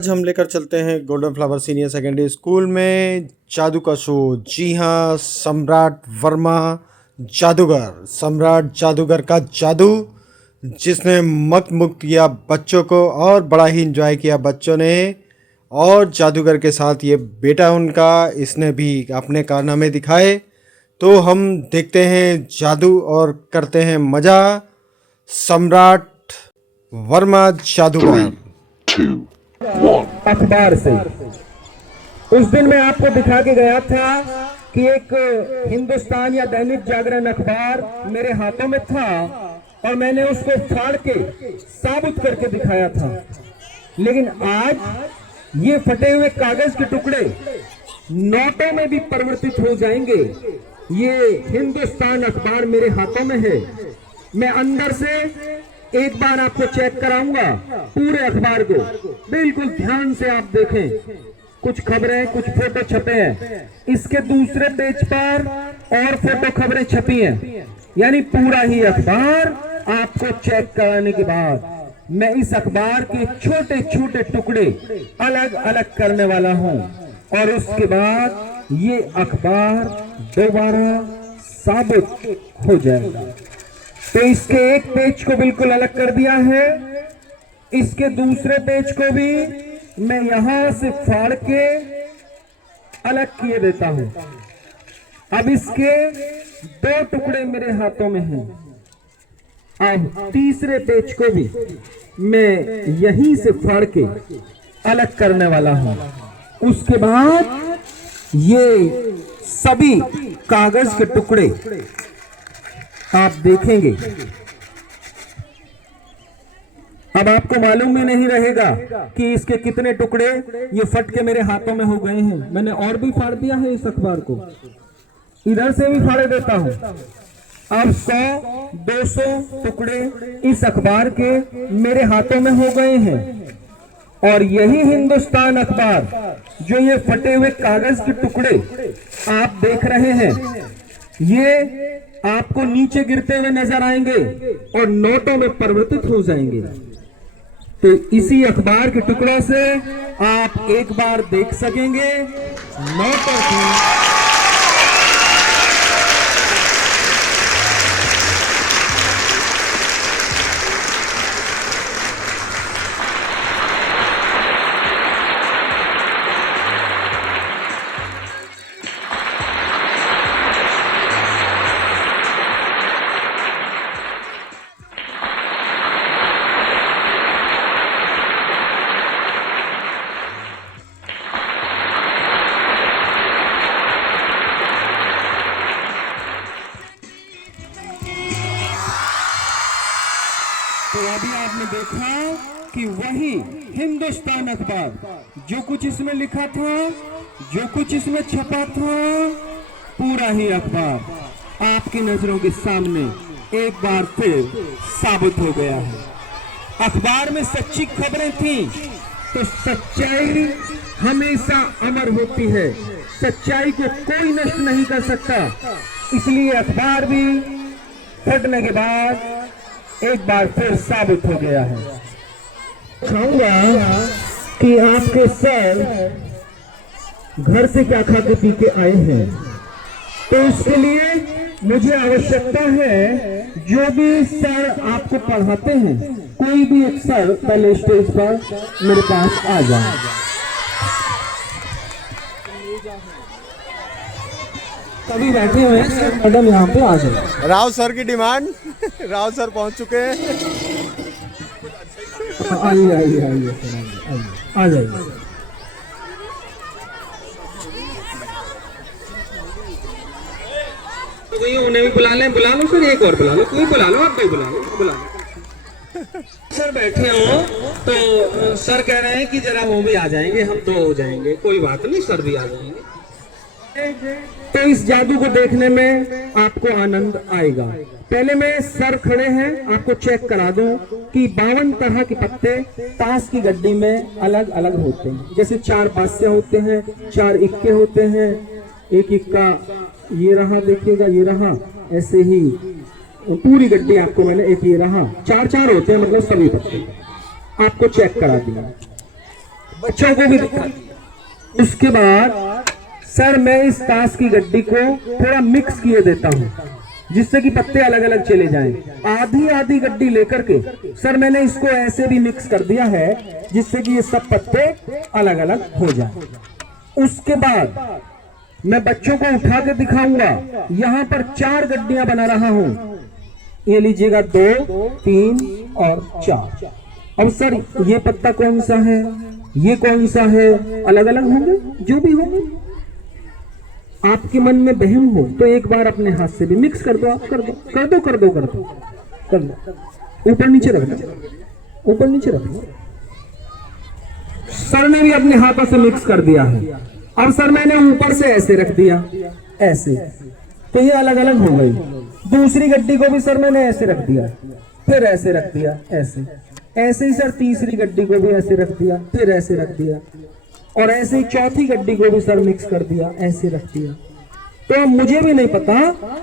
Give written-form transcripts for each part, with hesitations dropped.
आज हम लेकर चलते हैं golden flower senior secondary school में जादू का शो। जी हाँ, सम्राट वर्मा जादूगर का जादू, जिसने मत मुक्त किया बच्चों को और बड़ा ही इंजॉय किया बच्चों ने। और जादूगर के साथ ये बेटा उनका, इसने भी अपने कारनामे दिखाए। तो हम देखते हैं जादू और करते हैं मज़ा। सम्राट वर्मा जादूगर। अखबार से उस दिन मैं आपको दिखा के गया था कि एक हिंदुस्तान या दैनिक जागरण अखबार मेरे हाथों में था और मैंने उसको फाड़ के साबुत करके दिखाया था। लेकिन आज ये फटे हुए कागज के टुकड़े नोटों में भी परिवर्तित हो जाएंगे। ये हिंदुस्तान अखबार मेरे हाथों में है। मैं अंदर से एक बार आपको चेक कराऊंगा पूरे अखबार को, बिल्कुल ध्यान से आप देखें। कुछ खबरें, कुछ फोटो छपे हैं, इसके दूसरे पेज पर और फोटो खबरें छपी हैं। यानी पूरा ही अखबार आपको चेक कराने के बाद मैं इस अखबार के छोटे छोटे टुकड़े अलग अलग करने वाला हूं और उसके बाद ये अखबार दोबारा साबित हो जाएगा। तो इसके एक पेज को बिल्कुल अलग कर दिया है, इसके दूसरे पेज को भी मैं यहां से फाड़ के अलग किए देता हूं। अब इसके दो टुकड़े मेरे हाथों में हैं। अब तीसरे पेज को भी मैं यहीं से फाड़ के अलग करने वाला हूं। उसके बाद ये सभी कागज के टुकड़े आप देखेंगे। अब आपको मालूम भी नहीं रहेगा कि इसके कितने टुकड़े ये फट के मेरे हाथों में हो गए हैं। मैंने और भी फाड़ दिया है इस अखबार को, इधर से भी फाड़े देता हूं। अब 100-200 टुकड़े इस अखबार के मेरे हाथों में हो गए हैं और यही हिंदुस्तान अखबार, जो ये फटे हुए कागज के टुकड़े आप देख रहे हैं, ये आपको नीचे गिरते हुए नजर आएंगे और नोटों में परिवर्तित हो जाएंगे। तो इसी अखबार के टुकड़ों से आप एक बार देख सकेंगे नोटों की। तो अभी आपने देखा कि वही हिंदुस्तान अखबार, जो कुछ इसमें लिखा था, जो कुछ इसमें छपा था, पूरा ही अखबार आपकी नजरों के सामने एक बार फिर साबित हो गया है। अखबार में सच्ची खबरें थी तो सच्चाई हमेशा अमर होती है। सच्चाई को कोई नष्ट नहीं कर सकता। इसलिए अखबार भी फटने के बाद एक बार फिर साबित हो गया है। चाहूंगा कि आपके सर घर से क्या खा के पी के आए हैं, तो उसके लिए मुझे आवश्यकता है जो भी सर आपको पढ़ाते हैं, कोई भी एक सर पहले स्टेज पर मेरे पास आ जाए। सभी बैठे हुए हैं, मैडम यहाँ पे आ जाए। राव सर की डिमांड। राव सर पहुंच चुके हैं। आइए आइए आइए आ जाइए। उन्हें भी बुला लो सर, एक और बुला लो, कोई बुला लो, आप कोई बुला लो। सर बैठे हो तो सर कह रहे हैं कि जरा वो भी आ जाएंगे, हम दो हो जाएंगे। कोई बात नहीं, सर भी आ जाएंगे। तो इस जादू को देखने में आपको आनंद आएगा। पहले में सर खड़े हैं, आपको चेक करा दूं कि 52 तरह के पत्ते ताश की गड्डी में अलग अलग होते हैं। जैसे 4 पासे होते हैं, 4 इक्के होते हैं, एक इक्का ये रहा, देखिएगा ये रहा, ऐसे ही पूरी गड्डी आपको मैंने एक ये रहा, 4-4 होते हैं, मतलब सभी पत्ते आपको चेक करा दिया। बच्चों को भी दिखा दिया। उसके बाद सर मैं इस ताश की गड्डी को थोड़ा मिक्स किए देता हूँ जिससे कि पत्ते अलग अलग चले जाएं। आधी आधी गड्डी लेकर के सर मैंने इसको ऐसे भी मिक्स कर दिया है जिससे कि ये सब पत्ते अलग अलग हो जाएं। उसके बाद मैं बच्चों को उठा के दिखाऊंगा। यहाँ पर 4 गड्डियां बना रहा हूं, ये लीजिएगा 2, 3 और 4। अब सर ये पत्ता कौन सा है, ये कौन सा है, अलग अलग होंगे, जो भी होंगे। आपके मन में बहम हो तो एक बार अपने हाथ से भी मिक्स कर दो। आप कर दो कर दो कर दो कर दो कर दो, ऊपर नीचे रख दो, ऊपर नीचे रख दो। सर ने भी अपने हाथों से मिक्स कर दिया है। अब सर मैंने ऊपर से ऐसे रख दिया, ऐसे, तो ये अलग अलग हो गई। दूसरी गड्डी को भी सर मैंने ऐसे रख दिया, फिर ऐसे रख दिया, ऐसे ऐसे ही सर तीसरी गड्डी को भी ऐसे रख दिया, फिर ऐसे रख दिया, और ऐसे ही चौथी गड्डी को भी सर मिक्स कर दिया, ऐसे रख दिया। तो मुझे भी नहीं पता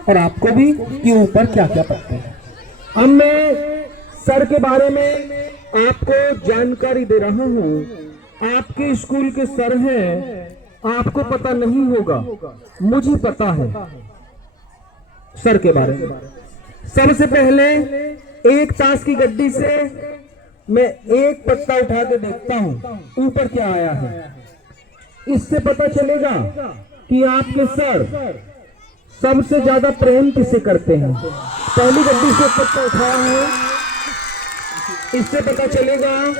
और आपको भी कि ऊपर क्या क्या पत्ते हैं। अब मैं सर के बारे में आपको जानकारी दे रहा हूं। आपके स्कूल के सर हैं, आपको पता नहीं होगा, मुझे पता है सर के बारे में। सबसे पहले एक ताश की गड्डी से मैं एक पत्ता उठा के देखता हूं ऊपर क्या आया है। इससे पता चलेगा कि आपके सर सबसे ज्यादा प्रेम किसे करते हैं। पहली गड्डी से पत्ता उठाया है, इससे पता चलेगा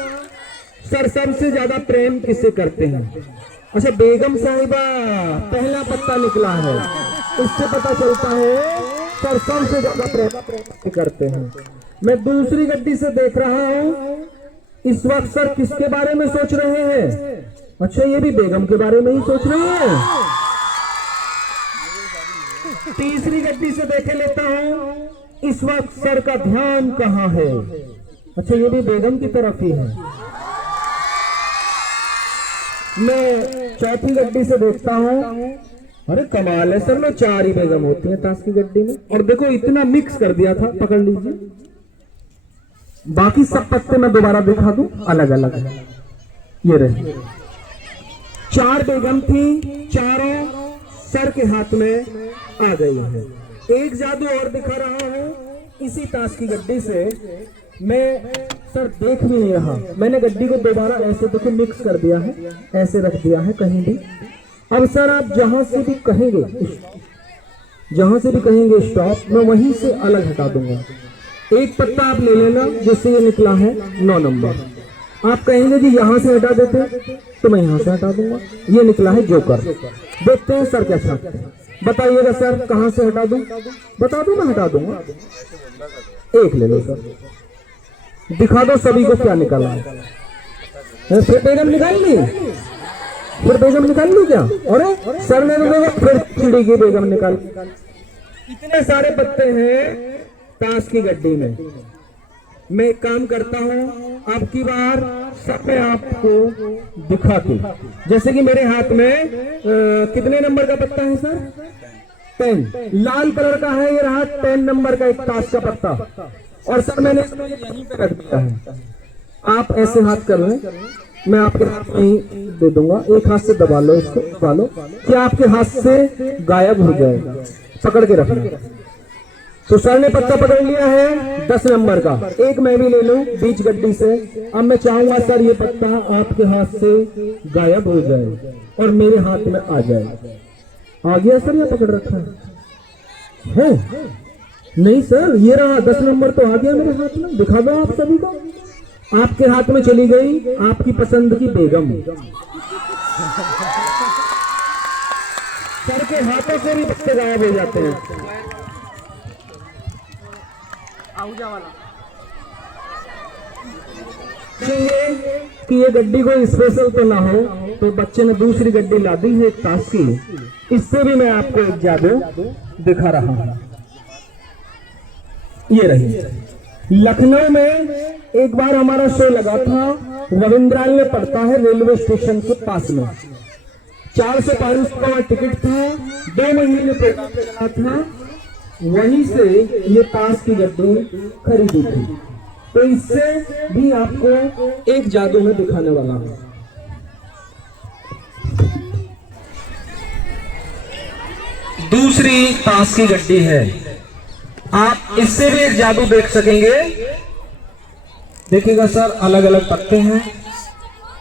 सर सबसे ज्यादा प्रेम किसे करते हैं। अच्छा, बेगम साहिबा पहला पत्ता निकला है, इससे पता चलता है सर सबसे ज्यादा प्रेम करते हैं। मैं दूसरी गड्डी से देख रहा हूं, इस वक्त सर किसके बारे में सोच रहे हैं? अच्छा, ये भी बेगम के बारे में ही सोच रहे हैं। तीसरी गड्डी से देख लेता हूं, इस वक्त सर का ध्यान कहां है? अच्छा, ये भी बेगम की तरफ ही है। मैं चौथी गड्डी से देखता हूं, अरे कमाल है सर, में 4 ही बेगम होती है ताश की गड्डी में। और देखो इतना मिक्स कर दिया था, पकड़ लीजिए। बाकी सब पत्ते मैं दोबारा दिखा दूं, अलग अलग है। ये रहे 4 बेगम थी, चारों सर के हाथ में आ गई है। एक जादू और दिखा रहा हूं इसी ताश की गड्डी से। मैं सर देख भी नहीं रहा, मैंने गड्डी को दोबारा ऐसे देखो मिक्स कर दिया है, ऐसे रख दिया है कहीं भी। अब सर आप जहां से भी कहेंगे स्टॉप, मैं वहीं से अलग हटा दूंगा। एक पत्ता आप ले लेना जिससे ये निकला है 9 नंबर। आप कहेंगे जी यहां से हटा देते, तो मैं यहां से हटा दूंगा। ये निकला है जोकर। देखते हैं सर क्या छापते हैं, बताइएगा सर कहां से हटा दूं? बता दो, मैं हटा दूंगा। एक ले लो सर, दिखा दो सभी को क्या निकाला है। फिर बेगम निकाल ली, फिर बेगम निकाल ली क्या? अरे सर ने तो फिर चिड़ी की बेगम निकाल। इतने सारे पत्ते हैं ताश की गड्डी में। मैं एक काम करता हूं, अब की बार सब मैं आपको दिखा के, जैसे कि मेरे हाथ में कितने नंबर का पत्ता है सर? 10 लाल कलर का है। ये रहा 10 नंबर का एक ताश का पत्ता, और सर मैंने इसको यहीं पे रख दिया है। आप ऐसे हाथ कर लें, मैं आपके हाथ में ही दे दूंगा। एक हाथ से दबा लो, इसको दबा लो, क्या आपके हाथ से गायब हो जाएगा। पकड़ के रखना। तो सर ने पत्ता पकड़ लिया है 10 नंबर का, एक मैं भी ले लूं बीच गड्डी से। अब मैं चाहूंगा सर ये पत्ता आपके हाथ से गायब हो जाए और मेरे हाथ में आ जाए। आ गया सर, ये पकड़ रखा है? नहीं सर, ये रहा 10 नंबर तो आ गया मेरे हाथ में। दिखा दो आप सभी को, आपके हाथ में चली गई आपकी पसंद की बेगम। सर के हाथों से भी पत्ते गायब हो जाते हैं। कि ये गड्डी कोई स्पेशल तो ना हो, तो बच्चे ने दूसरी गड्डी ला दी है ताश की। इससे भी मैं आपको एक जादू दिखा रहा हूं। ये रही लखनऊ में एक बार हमारा शो लगा था, रविंद्राल में पड़ता है रेलवे स्टेशन के पास में। 4 से 5 का टिकट था, 2 महीने प्रोग्राम चला था, वहीं से ये ताश की गड्डी खरीदी थी। तो इससे भी आपको एक जादू में दिखाने वाला हूं। दूसरी ताश की गड्डी है। आप इससे भी एक जादू देख सकेंगे। देखिएगा सर, अलग अलग पत्ते हैं,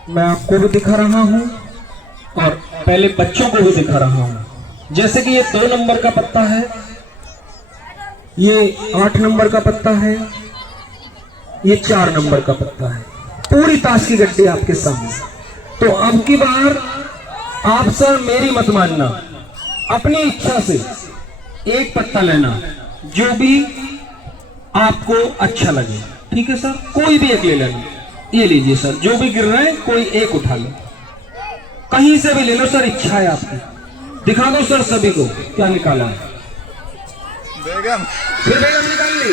मैं आपको भी दिखा रहा हूं और पहले बच्चों को भी दिखा रहा हूं। जैसे कि ये 2 नंबर का पत्ता है, ये 8 नंबर का पत्ता है, ये 4 नंबर का पत्ता है। पूरी ताश की गड्डी आपके सामने। तो अब की बार आप सर मेरी मत मानना, अपनी इच्छा से एक पत्ता लेना जो भी आपको अच्छा लगे। ठीक है सर, कोई भी एक ले लेना। ये लीजिए सर, जो भी गिर रहा है कोई एक उठा लो, कहीं से भी ले लो सर, इच्छा है आपकी। दिखा दो सर सभी को क्या निकाला है। बेगम, फिर बेगम निकाल ली।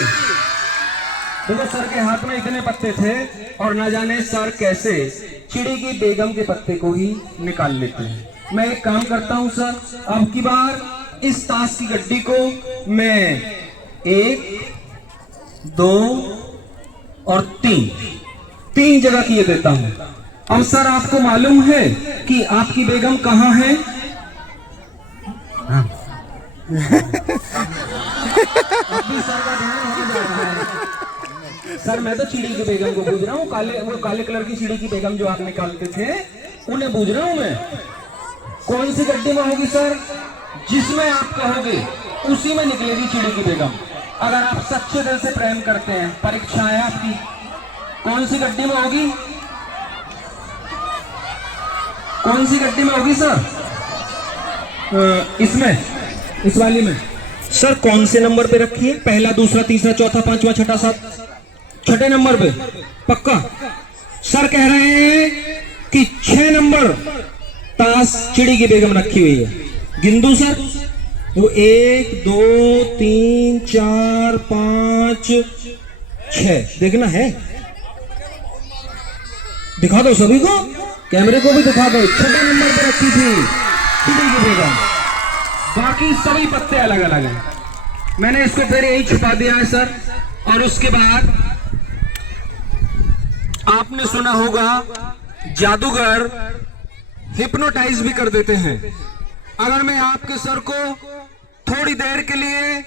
देखो सर के हाथ में इतने पत्ते थे और ना जाने सर कैसे चिड़ी की बेगम के पत्ते को ही निकाल लेते हैं। मैं एक काम करता हूं सर, अब की बार इस ताश की गड्डी को मैं 1, 2 और 3 जगह किए देता हूं। अब सर आपको मालूम है कि आपकी बेगम कहां है? अभी सर का ध्यान हो जा रहा है। सर मैं तो चिड़ी की बेगम को पूछ रहा हूँ, वो काले कलर की चिड़ी की बेगम जो आप निकालते थे उन्हें पूछ रहा हूँ मैं। कौन सी गड्डी में होगी सर? जिसमें आप कहोगे उसी में निकलेगी चिड़ी की बेगम। अगर आप सच्चे दिल से प्रेम करते हैं, परीक्षा है आपकी, कौन सी गड्डी में होगी? कौन सी गड्डी में होगी सर? इसमें, इस वाली में। सर कौन से नंबर पे रखी है? पहला, दूसरा, तीसरा, चौथा, पांचवा, छठा, सात, छठे नंबर पे पक्का? सर कह रहे हैं कि 6 नंबर ताश चिड़ी की बेगम रखी हुई है। गिन दूं सर? वो 1, 2, 3, 4, 5, 6 देखना है। दिखा दो सभी को, कैमरे को भी दिखा दो। 6 नंबर पे रखी थी चिड़ी की बेगम, बाकी सभी पत्ते अलग अलग हैं। मैंने इसको फिर यही छुपा दिया है सर। और उसके बाद आपने सुना होगा जादूगर हिप्नोटाइज भी कर देते हैं। अगर मैं आपके सर को थोड़ी देर के लिए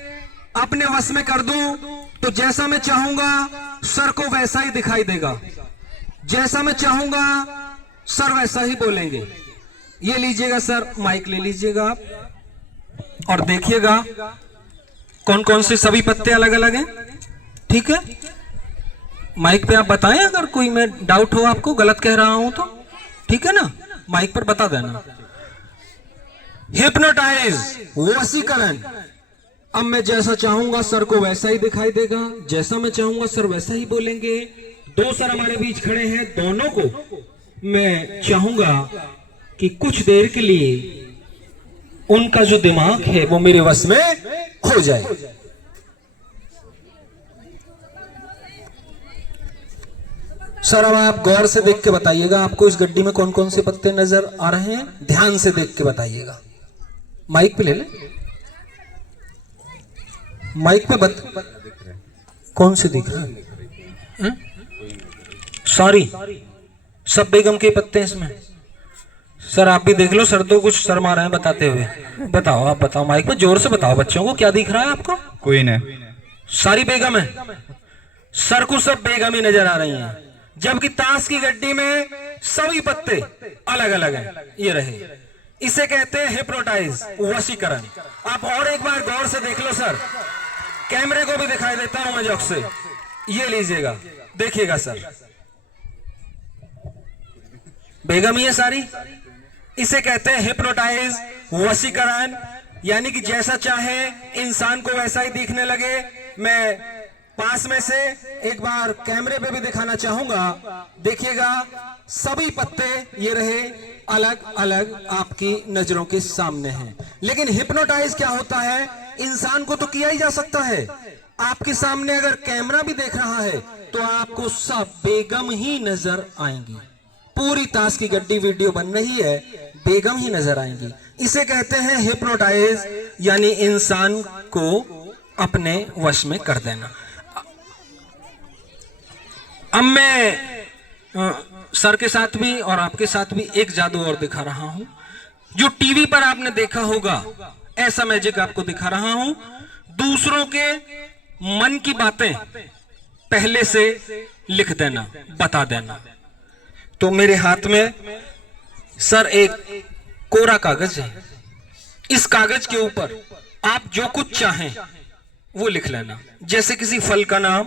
अपने वश में कर दूं तो जैसा मैं चाहूंगा सर को वैसा ही दिखाई देगा, जैसा मैं चाहूंगा सर वैसा ही बोलेंगे। ये लीजिएगा सर, माइक ले लीजिएगा आप और देखिएगा कौन कौन से सभी पत्ते अलग अलग हैं। ठीक है, माइक पे आप बताएं अगर कोई में डाउट हो, आपको गलत कह रहा हूं तो। ठीक है ना, माइक पर बता देना। हिप्नोटाइज, वशीकरण। अब मैं जैसा चाहूंगा सर को वैसा ही दिखाई देगा, जैसा मैं चाहूंगा सर वैसा ही बोलेंगे। 2 सर हमारे बीच खड़े हैं, दोनों को मैं चाहूंगा कि कुछ देर के लिए उनका जो दिमाग है वो मेरे वश में हो जाए। सर अब आप गौर से देख के बताइएगा आपको इस गड्डी में कौन कौन से पत्ते नजर आ रहे हैं। ध्यान से देख के बताइएगा। माइक पे ले ले, माइक पे कौन से दिख रहे हैं? सॉरी, सब बेगम के पत्ते हैं इसमें। सर आप भी देख लो, सर तो कुछ शर्मा रहे हैं बताते हुए। बताओ, आप बताओ, माइक पे जोर से बताओ बच्चों को, क्या दिख रहा है आपको? कोई नहीं, सारी बेगम है। सर को सब बेगम ही नजर आ रही हैं, जबकि ताश की गड्डी में सभी पत्ते अलग अलग हैं। ये रहे, इसे कहते हैं हिप्नोटाइज, वशीकरण। आप और एक बार गौर से देख लो सर, कैमरे को भी दिखाई देता हूं मैं जॉक से। ये लीजिएगा, देखिएगा सर, बेगम ही है सारी। इसे कहते हैं हिप्नोटाइज, वशीकरण, यानी कि जैसा चाहे इंसान को वैसा ही दिखने लगे। मैं पास में से एक बार कैमरे पे भी दिखाना चाहूंगा, देखिएगा सभी पत्ते ये रहे अलग अलग आपकी नजरों के सामने हैं। लेकिन हिप्नोटाइज क्या होता है? इंसान को तो किया ही जा सकता है, आपके सामने अगर कैमरा भी देख रहा है तो आपको सब बेगम ही नजर आएंगी। पूरी ताश की गड्डी वीडियो बन रही है, बेगम ही नजर आएंगी। इसे कहते हैं हिप्नोटाइज, यानी इंसान को अपने वश में कर देना। अब मैं सर के साथ भी और आपके साथ भी एक जादू और दिखा रहा हूं, जो टीवी पर आपने देखा होगा। ऐसा मैजिक आपको दिखा रहा हूं। दूसरों के मन की बातें पहले से लिख देना, बता देना। तो मेरे हाथ में सर एक कोरा कागज है। इस कागज के ऊपर आप जो कुछ चाहें वो लिख लेना। जैसे किसी फल का नाम,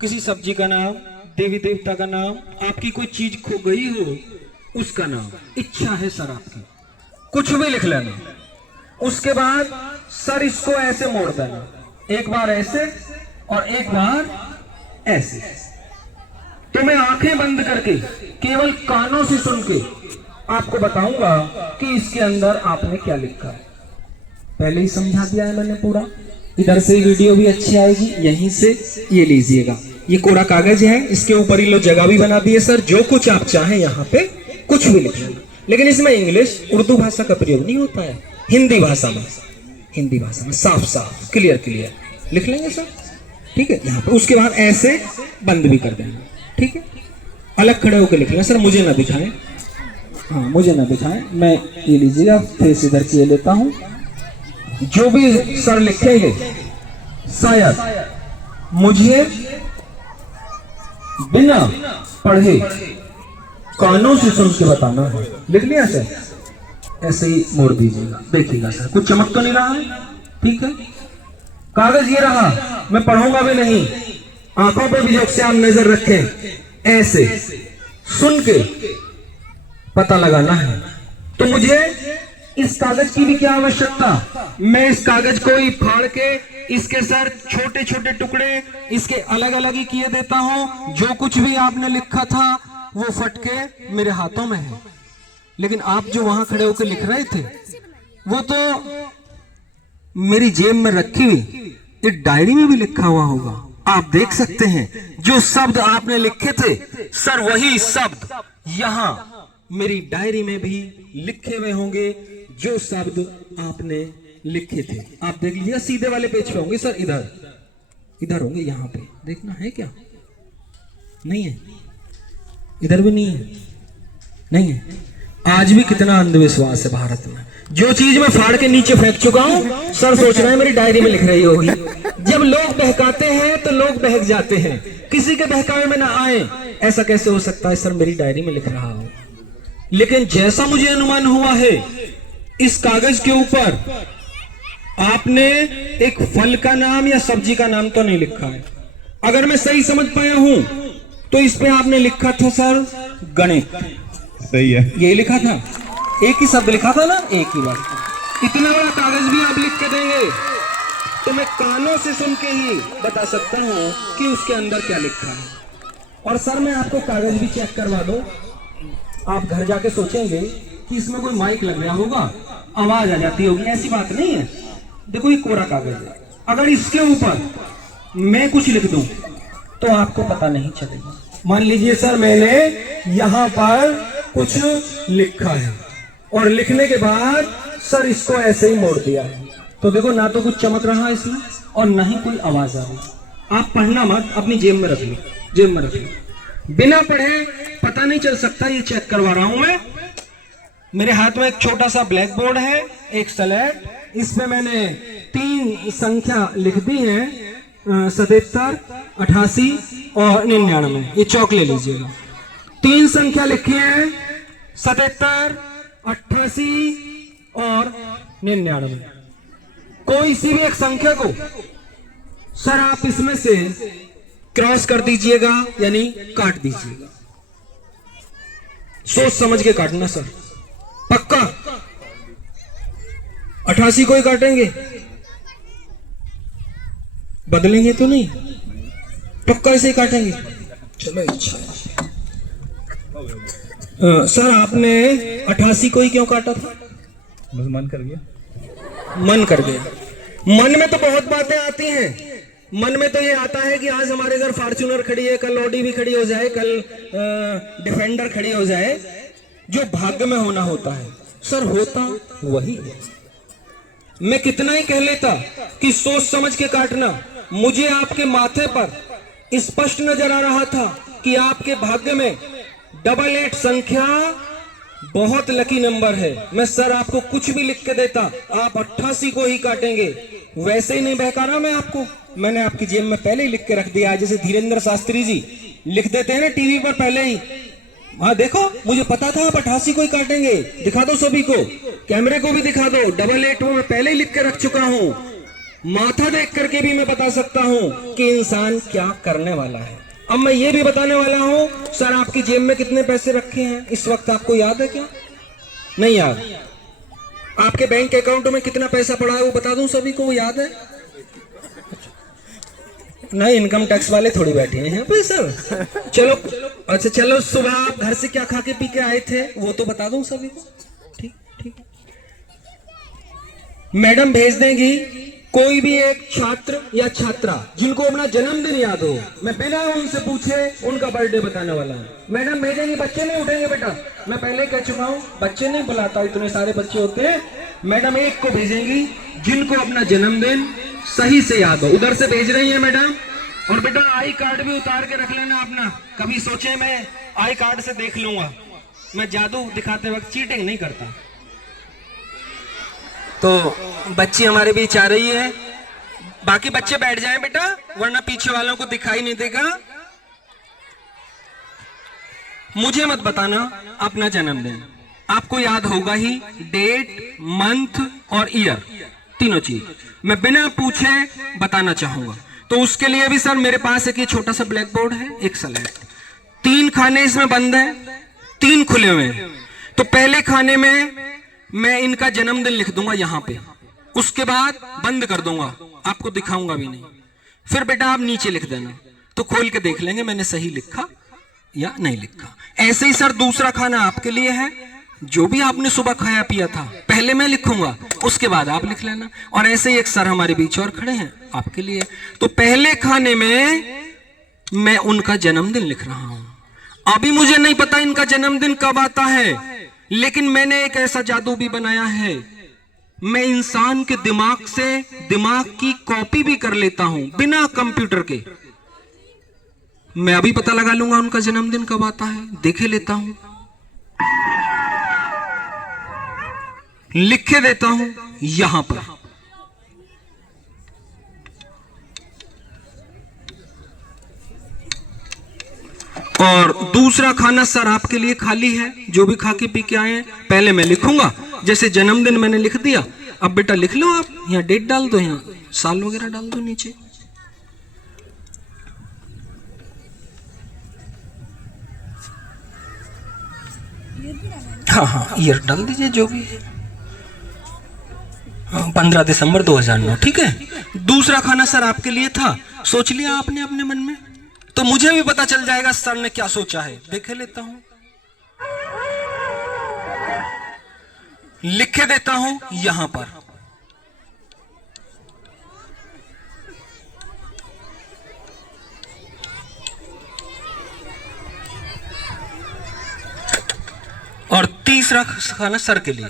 किसी सब्जी का नाम, देवी देवता का नाम, आपकी कोई चीज खो गई हो उसका नाम, इच्छा है सर आपकी, कुछ भी लिख लेना। उसके बाद सर इसको ऐसे मोड़ देना, एक बार ऐसे और एक बार ऐसे। तो मैं आंखें बंद करके केवल कानों से सुन के आपको बताऊंगा कि इसके अंदर आपने क्या लिखा है। पहले ही समझा दिया है मैंने पूरा। इधर से वीडियो भी अच्छी आएगी, यहीं से ये लीजिएगा। ये कोरा कागज है, इसके ऊपर ही लो जगह भी बना दी है सर। जो कुछ आप चाहें यहाँ पे कुछ भी लिख लेना, लेकिन इसमें इंग्लिश उर्दू भाषा का प्रयोग नहीं होता है। हिंदी भाषा में साफ साफ क्लियर क्लियर लिख लेंगे सर, ठीक है। यहाँ पे उसके बाद ऐसे बंद भी कर देना, ठीक है। अलग खड़े होकर लिख लेना सर, मुझे ना दिखाएं, हाँ मुझे ना दिखाएं। मैं ये लीजिएगा, फेस इधर किए लेता हूँ। जो भी सर लिखेंगे शायद मुझे बिना पढ़े कानों से सुन के बताना है। लिख लिया सर? ऐसे ही मोड़ दीजिएगा, देखिएगा सर कुछ चमक तो नहीं रहा है, ठीक है। कागज ये रहा, मैं पढ़ूंगा भी नहीं, आंखों पे भी से आप नजर रखें, ऐसे सुन के पता लगाना है। तो मुझे इस कागज की भी क्या आवश्यकता, मैं इस कागज को ही फाड़ के इसके सर छोटे छोटे टुकड़े इसके अलग अलग ही किए देता हूं। जो कुछ भी आपने लिखा था वो फट के मेरे हाथों में है, लेकिन आप जो वहां खड़े होकर लिख रहे थे वो तो मेरी जेब में रखी हुई एक डायरी में भी लिखा हुआ होगा। आप देख सकते हैं जो शब्द आपने लिखे थे सर, वही शब्द यहां मेरी डायरी में भी लिखे हुए होंगे। जो शब्द आपने लिखे थे आप देख लीजिए, सीधे वाले पेज पे होंगे सर, इधर होंगे। यहां पे देखना है क्या? नहीं है, इधर भी नहीं है, नहीं है। आज भी कितना अंधविश्वास है भारत में। जो चीज मैं फाड़ के नीचे फेंक चुका हूं सर, सोच रहे हैं मेरी डायरी में लिख रही होगी। जब लोग बहकाते हैं तो लोग बहक जाते हैं, किसी के बहकावे में ना आए। ऐसा कैसे हो सकता है सर, मेरी डायरी में लिख रहा हूं। लेकिन जैसा मुझे अनुमान हुआ है, इस कागज के ऊपर आपने एक फल का नाम या सब्जी का नाम तो नहीं लिखा है। अगर मैं सही समझ पाया हूं तो इस पे आपने लिखा था सर गणित। सही है, यही लिखा था, एक ही शब्द लिखा था ना, एक ही बार। इतना बड़ा कागज भी आप लिख के देंगे तो मैं कानों से सुन के ही बता सकता हूं कि उसके अंदर क्या लिखा है। और सर मैं आपको कागज भी चेक करवा दूं, आप घर जाके सोचेंगे कि इसमें कोई माइक लग गया होगा, आवाज आ जाती होगी। ऐसी बात नहीं है। देखो ये कोरा कागज है, अगर इसके ऊपर मैं कुछ लिख दूं तो आपको पता नहीं चलेगा। मान लीजिए सर मैंने यहां पर कुछ लिखा है और लिखने के बाद सर इसको ऐसे ही मोड़ दिया है, तो देखो ना तो कुछ चमक रहा है इसमें और ना ही कोई आवाज आ रही। आप पढ़ना मत, अपनी जेब में रख लो, जेब में रख लो। बिना पढ़े पता नहीं चल सकता, ये चेक करवा रहा हूं मैं। मेरे हाथ में एक छोटा सा ब्लैक बोर्ड है, एक स्लेट, इसमें मैंने 3 संख्या लिख दी है, 77, 88 और 99। ये चौक ले लीजिएगा। 3 संख्या लिखी है, 77, 88 और 99। कोई सी भी एक संख्या को सर आप इसमें से क्रॉस कर दीजिएगा, यानी काट दीजिएगा। सोच समझ के काटना सर, पक्का। 88 को ही काटेंगे, बदलेंगे तो नहीं, पक्का ऐसे ही काटेंगे। चलो अच्छा सर आपने 88 को ही क्यों काटा था? बस मन कर गया, मन कर गया। मन में तो बहुत बातें आती हैं। मन में तो ये आता है कि आज हमारे घर फॉर्च्यूनर खड़ी है, कल ऑडी भी खड़ी हो जाए, कल डिफेंडर खड़ी हो जाए। जो भाग्य में होना होता है सर, होता वही है। मैं कितना ही कह लेता कि सोच समझ के काटना, मुझे आपके माथे पर स्पष्ट नजर आ रहा था कि आपके भाग्य में 88 संख्या बहुत लकी नंबर है। मैं सर आपको कुछ भी लिख के देता, आप 88 को ही काटेंगे। वैसे ही नहीं बहका रहा मैं आपको, मैंने आपकी जेब में पहले ही लिख के रख दिया, जैसे धीरेन्द्र शास्त्री जी लिख देते हैं ना टीवी पर पहले ही। हाँ देखो, मुझे पता था आप 88 को ही काटेंगे। दिखा दो सभी को, कैमरे को भी दिखा दो। 88 में पहले ही लिख के रख चुका हूँ। माथा देख करके भी मैं बता सकता हूँ कि इंसान क्या करने वाला है। अब मैं ये भी बताने वाला हूँ, सर आपकी जेब में कितने पैसे रखे हैं इस वक्त, आपको याद है क्या? नहीं याद। आपके बैंक अकाउंट में कितना पैसा पड़ा है वो बता दूं सभी को, वो याद है? नहीं, इनकम टैक्स वाले थोड़ी बैठे हैं यहाँ पे सर। चलो अच्छा, चलो सुबह आप घर से क्या खा के पी के आए थे वो तो बता दूं सभी को। ठीक ठीक। मैडम भेज देंगी कोई भी एक छात्र या छात्रा जिनको अपना जन्मदिन याद हो, मैं बिना उनसे पूछे उनका बर्थडे बताने वाला हूँ। मैडम भेजेंगे, बच्चे नहीं उठेंगे बेटा, मैं पहले कह चुका हूँ बच्चे नहीं बुलाता, इतने सारे बच्चे होते हैं। मैडम एक को भेजेंगी जिनको अपना जन्मदिन सही से याद हो, उधर से भेज रही है मैडम। और बेटा आई कार्ड भी उतार के रख लेना अपना, कभी सोचे मैं आई कार्ड से देख लूंगा। मैं जादू दिखाते वक्त चीटिंग नहीं करता। तो बच्ची हमारे बीच आ रही है, बाकी बच्चे बैठ जाएं बेटा, वरना पीछे वालों को दिखाई नहीं देगा। मुझे मत बताना अपना जन्मदिन, आपको याद होगा ही, डेट, मंथ और ईयर, तीनों चीज मैं बिना पूछे बताना चाहूंगा। तो उसके लिए भी सर मेरे पास एक ये छोटा सा ब्लैक बोर्ड है, एक स्लेट, 3 खाने इसमें बंद है, 3 खुले हुए हैं। तो पहले खाने में मैं इनका जन्मदिन लिख दूंगा यहां पे, उसके बाद बंद कर दूंगा, आपको दिखाऊंगा भी नहीं। फिर बेटा आप नीचे लिख देना, तो खोल के देख लेंगे मैंने सही लिखा या नहीं लिखा। ऐसे ही सर दूसरा खाना आपके लिए है, जो भी आपने सुबह खाया पिया था पहले मैं लिखूंगा, उसके बाद आप लिख लेना। और ऐसे ही एक सर हमारे बीच और खड़े हैं आपके लिए, तो पहले खाने में मैं उनका जन्मदिन लिख रहा हूं। अभी मुझे नहीं पता इनका जन्मदिन कब आता है, लेकिन मैंने एक ऐसा जादू भी बनाया है, मैं इंसान के दिमाग से दिमाग की कॉपी भी कर लेता हूं बिना कंप्यूटर के। मैं अभी पता लगा लूंगा उनका जन्मदिन कब आता है, देखे लेता हूं, लिखे देता हूं यहां पर। और दूसरा खाना सर आपके लिए खाली है, जो भी खा के पी के आए हैं पहले मैं लिखूंगा, जैसे जन्मदिन मैंने लिख दिया। अब बेटा लिख लो आप, यहाँ डेट डाल दो, यहाँ साल वगैरह डाल दो नीचे। हाँ हाँ ईयर डाल दीजिए जो भी है, 15 दिसंबर 2009, ठीक है। दूसरा खाना सर आपके लिए था, सोच लिया आपने अपने मन में, तो मुझे भी पता चल जाएगा सर ने क्या सोचा है, देख लेता हूं, लिखे देता हूं यहां पर। और तीसरा खाना सर के लिए,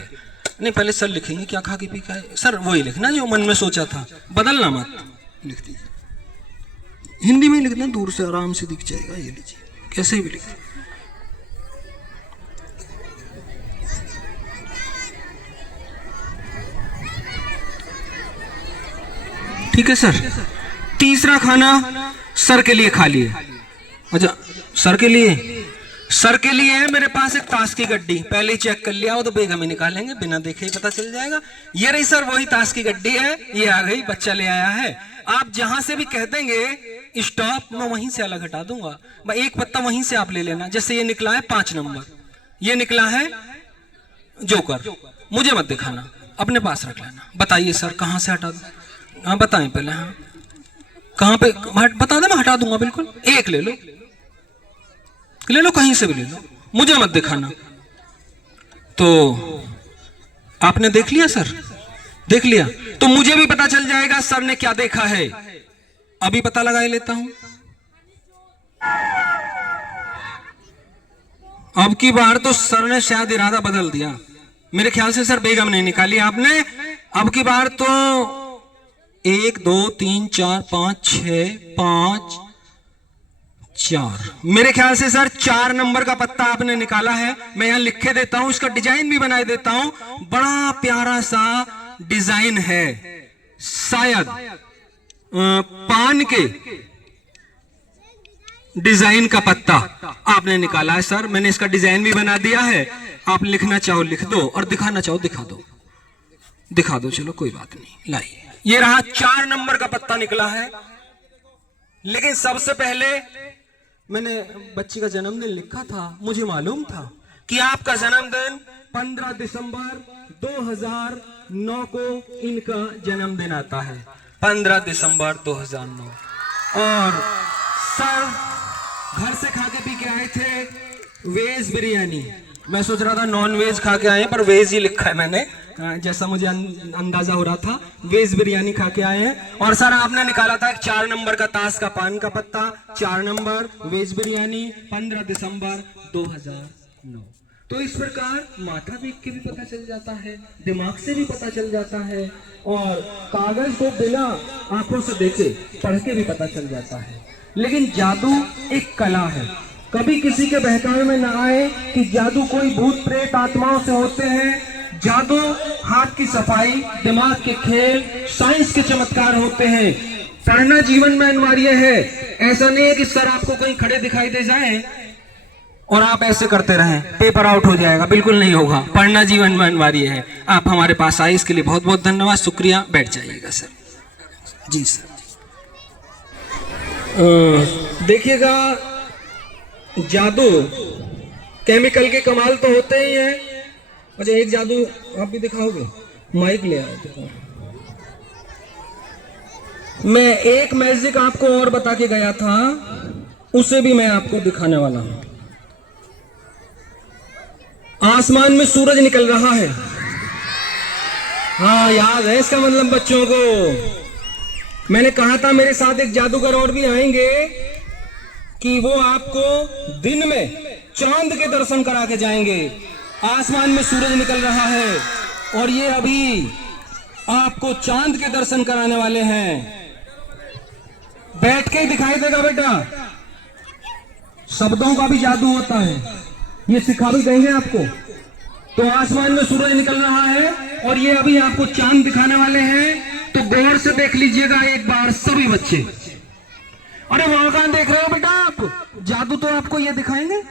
नहीं पहले सर लिखेंगे क्या खा के पी के आए, सर वही लिखना जो मन में सोचा था, बदलना मत, लिख दीजिए हिंदी में लिखना, दूर से आराम से दिख जाएगा, ये लीजिए कैसे भी लिखना। ठीक है सर, तीसरा खाना सर के लिए खाली है। अच्छा सर के लिए है मेरे पास एक ताश की गड्डी, पहले ही चेक कर लिया हो तो बेग हमें निकालेंगे, बिना देखे ही पता चल जाएगा। ये रही सर वही ताश की गड्डी है, ये आ गई, बच्चा ले आया है। आप जहां से भी कह देंगे स्टॉप, मैं वहीं से अलग हटा दूंगा, मैं एक पत्ता वहीं से आप ले लेना। जैसे ये निकला है 5 नंबर, ये निकला है जोकर, मुझे मत दिखाना, अपने पास रख लेना। बताइए सर कहां से हटा दूं? हाँ बताएं पहले, हाँ कहां पे बता दे, मैं हटा दूंगा बिल्कुल। एक ले लो कहीं से भी ले लो, मुझे मत दिखाना। तो आपने देख लिया सर, देख लिया तो मुझे भी पता चल जाएगा सर ने क्या देखा है। अभी पता लगा लेता हूं। अब की बार तो सर ने शायद इरादा बदल दिया, मेरे ख्याल से सर बेगम नहीं निकाली आपने। अब की बार तो 1 2 3 4 5 6 5 4, मेरे ख्याल से सर 4 नंबर का पत्ता आपने निकाला है। मैं यहां लिख के देता हूं, इसका डिजाइन भी बना देता हूं। बड़ा प्यारा सा डिजाइन है, शायद पान के डिजाइन का पत्ता आपने निकाला है सर। मैंने इसका डिजाइन भी बना दिया है। आप लिखना चाहो लिख दो और दिखाना चाहो दिखा दो, दिखा दो, चलो कोई बात नहीं। लाइए, ये रहा 4 नंबर का पत्ता निकला है। लेकिन सबसे पहले मैंने बच्ची का जन्मदिन लिखा था। मुझे मालूम था कि आपका जन्मदिन 15 दिसंबर 2009 को इनका जन्मदिन आता है, 15 दिसंबर 2009। और सर घर से खा के पी के आए थे वेज बिरयानी। मैं सोच रहा था नॉन वेज खा के आए हैं, पर वेज ही लिखा है मैंने, जैसा मुझे अंदाजा हो रहा था। वेज बिरयानी खा के आए हैं। और सर आपने निकाला था 4 नंबर का ताश का पान का पत्ता, 4 नंबर, वेज बिरयानी, 15 दिसंबर 2009। तो इस प्रकार माथा देख के भी पता चल जाता है, दिमाग से भी पता चल जाता है, और कागज को बिना आंखों से देखे पढ़ के भी पता चल जाता है। लेकिन जादू एक कला है। कभी किसी के बहकावे में ना आए कि जादू कोई भूत प्रेत आत्माओं से होते हैं। जादू हाथ की सफाई, दिमाग के खेल, साइंस के चमत्कार होते हैं। पढ़ना जीवन में अनिवार्य है। ऐसा नहीं है कि सर आपको कहीं खड़े दिखाई दे जाए और आप ऐसे करते रहें, पेपर आउट हो जाएगा। बिल्कुल नहीं होगा, पढ़ना जीवन में अनिवार्य है। आप हमारे पास आए इसके लिए बहुत बहुत धन्यवाद, शुक्रिया। बैठ जाइएगा सर। जी सर। देखिएगा, जादू केमिकल के कमाल तो होते ही हैं। अच्छा, एक जादू आप भी दिखाओगे? माइक ले आए थे। मैं एक मैजिक आपको और बता के गया था, उसे भी मैं आपको दिखाने वाला हूं। आसमान में सूरज निकल रहा है। हाँ, याद है इसका मतलब बच्चों को। मैंने कहा था मेरे साथ एक जादूगर और भी आएंगे कि वो आपको दिन में चांद के दर्शन करा के जाएंगे। आसमान में सूरज निकल रहा है और ये अभी आपको चांद के दर्शन कराने वाले हैं। बैठ के ही दिखाई देगा बेटा। शब्दों का भी जादू होता है, ये सिखा भी देंगे आपको। तो आसमान में सूरज निकल रहा है और ये अभी आपको चांद दिखाने वाले हैं। तो गौर से देख लीजिएगा एक बार सभी बच्चे। अरे वहां कहां देख रहे हो बेटा आप? जादू तो आपको ये दिखाएंगे।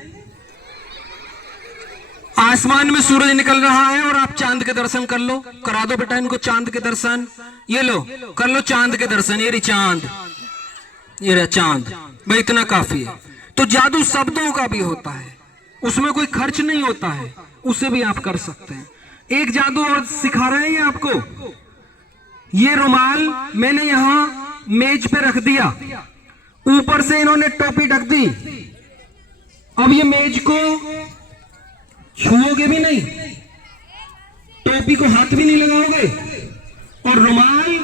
आसमान में सूरज निकल रहा है और आप चांद के दर्शन कर लो। करा दो बेटा इनको चांद के दर्शन। ये लो, कर लो चांद के दर्शन। ये रही चांद, ये रहा चांद। भाई इतना काफी है। तो जादू शब्दों का भी होता है, उसमें कोई खर्च नहीं होता है, उसे भी आप कर सकते हैं। एक जादू और सिखा रहे हैं आपको। ये रुमाल मैंने यहां मेज पे रख दिया, ऊपर से इन्होंने टोपी ढक दी। अब ये मेज को छुओगे भी नहीं, टोपी को हाथ भी नहीं लगाओगे और रुमाल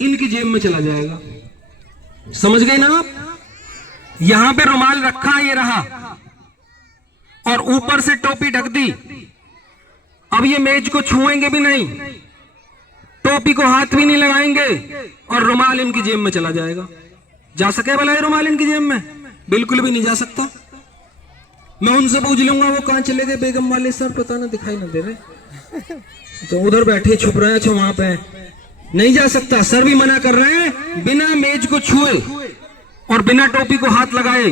इनकी जेब में चला जाएगा। समझ गए ना आप? यहां पे रुमाल रखा, ये रहा, और ऊपर से टोपी ढक दी। अब ये मेज को छुएंगे भी नहीं, टोपी को हाथ भी नहीं लगाएंगे और रुमाल इनकी जेब में चला जाएगा। जा सके भला ये रुमाल इनकी जेब में? बिल्कुल भी नहीं जा सकता। मैं उनसे पूछ लूंगा वो कहां चले गए बेगम वाले सर, पता ना दिखाई ना दे रहे, तो उधर बैठे छुप रहे हैं। अच्छा वहां पे नहीं जा सकता, सर भी मना कर रहे हैं। बिना मेज को छुए और बिना टोपी को हाथ लगाए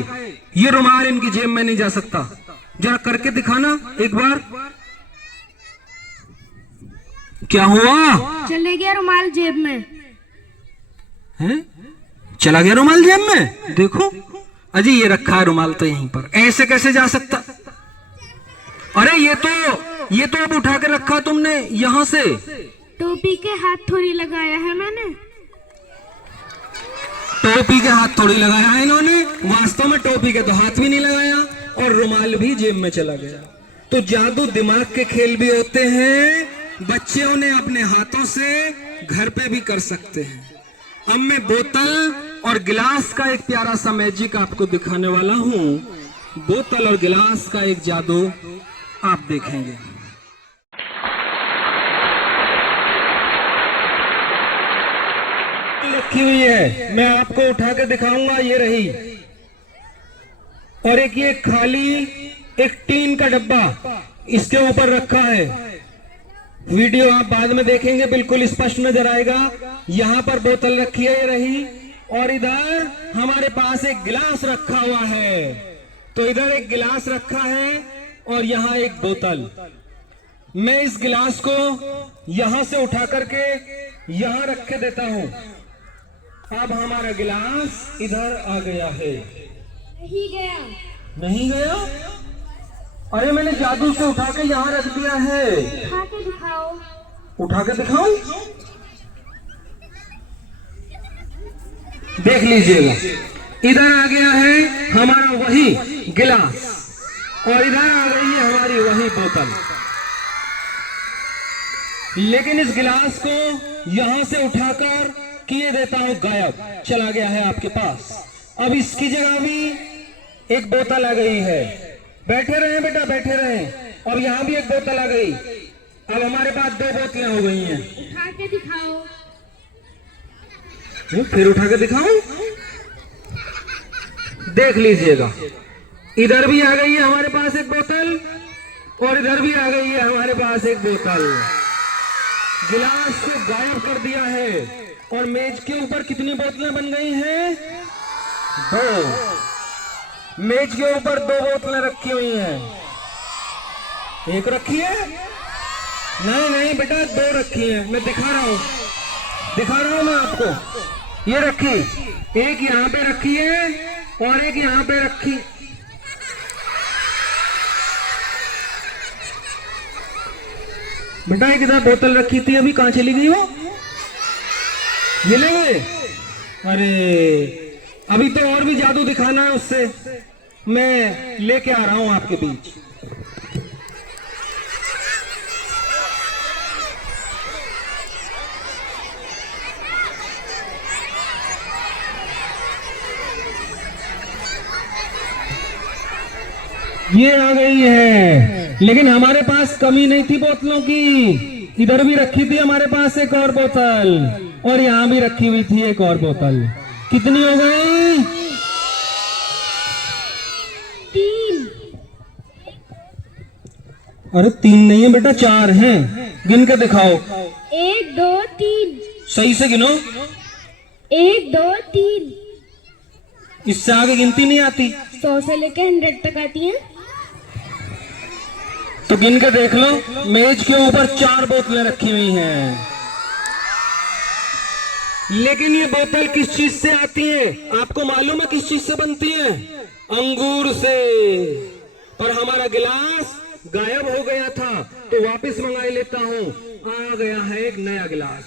ये रुमाल इनकी जेब में नहीं जा सकता। जरा करके दिखाना एक बार। क्या हुआ? चले गया रुमाल जेब में। हैं? चला गया रुमाल जेब में? देखो अजी, ये रखा है रुमाल तो यहीं पर, ऐसे कैसे जा सकता? अरे ये तो अब उठा के रखा तुमने यहां से। टोपी के हाथ थोड़ी लगाया है मैंने। टोपी के हाथ थोड़ी लगाया है इन्होंने, वास्तव में टोपी के तो हाथ भी नहीं लगाया और रुमाल भी जेब में चला गया। तो जादू दिमाग के खेल भी होते हैं, बच्चे उन्हें अपने हाथों से घर पे भी कर सकते हैं। अब मैं बोतल और गिलास का एक प्यारा सा मैजिक आपको दिखाने वाला हूं। बोतल और गिलास का एक जादू आप देखेंगे। रखी हुई है, मैं आपको उठा के दिखाऊंगा। ये रही, और एक ये खाली एक टीन का डब्बा इसके ऊपर रखा है। वीडियो आप बाद में देखेंगे, बिल्कुल स्पष्ट नजर आएगा। यहाँ पर बोतल रखी है, ये रही, और इधर हमारे पास एक गिलास रखा हुआ है। तो इधर एक गिलास रखा है और यहाँ एक बोतल। मैं इस गिलास को यहां से उठा करके यहां रख के देता हूं। अब हमारा गिलास इधर आ गया है। नहीं गया। नहीं गया? अरे मैंने जादू से उठा के यहां रख दिया है। उठा के दिखाओ। उठा के दिखाऊं? देख लीजिएगा, इधर आ गया है हमारा वही गिलास और इधर आ गई है हमारी वही बोतल। लेकिन इस गिलास को यहां से उठाकर किए देता हूं गायब, चला गया है आपके पास। अब इसकी जगह भी एक बोतल आ गई है। बैठे रहे बेटा, बैठे रहे। अब यहां भी एक बोतल आ गई। अब हमारे पास 2 बोतलें हो गई हैं। उठा के दिखाओ। फिर उठा के दिखाऊं? देख लीजिएगा, इधर भी आ गई है हमारे पास एक बोतल और इधर भी आ गई है हमारे पास एक बोतल। गिलास को गायब कर दिया है और मेज के ऊपर कितनी बोतलें बन गई हैं? 2। मेज के ऊपर 2 बोतलें रखी हुई हैं। एक रखी है? नहीं नहीं बेटा, 2 रखी है। मैं दिखा रहा हूं मैं आपको। ये रखी, एक यहां पे रखी है और एक यहां पे रखी। बेटा एक इधर बोतल रखी थी, अभी कहां चली गई हो? ये ले गए? अरे अभी तो और भी जादू दिखाना है उससे। मैं लेके आ रहा हूं आपके बीच। ये आ गई है, लेकिन हमारे पास कमी नहीं थी बोतलों की। इधर भी रखी थी हमारे पास एक और बोतल और यहाँ भी रखी हुई थी एक और बोतल। कितनी हो गई? 3। अरे 3 नहीं है बेटा, 4 हैं। गिन के दिखाओ। 1 2 3। सही से गिनो। 1 2 3। इससे आगे गिनती नहीं आती। 100 से लेकर 100 तक आती है। तो गिन के देख लो, मेज के ऊपर 4 बोतलें रखी हुई हैं। लेकिन ये बोतल किस चीज से आती है? आपको मालूम है किस चीज से बनती है? अंगूर से। पर हमारा गिलास गायब हो गया था तो वापस मंगा लेता हूं। आ गया है एक नया गिलास।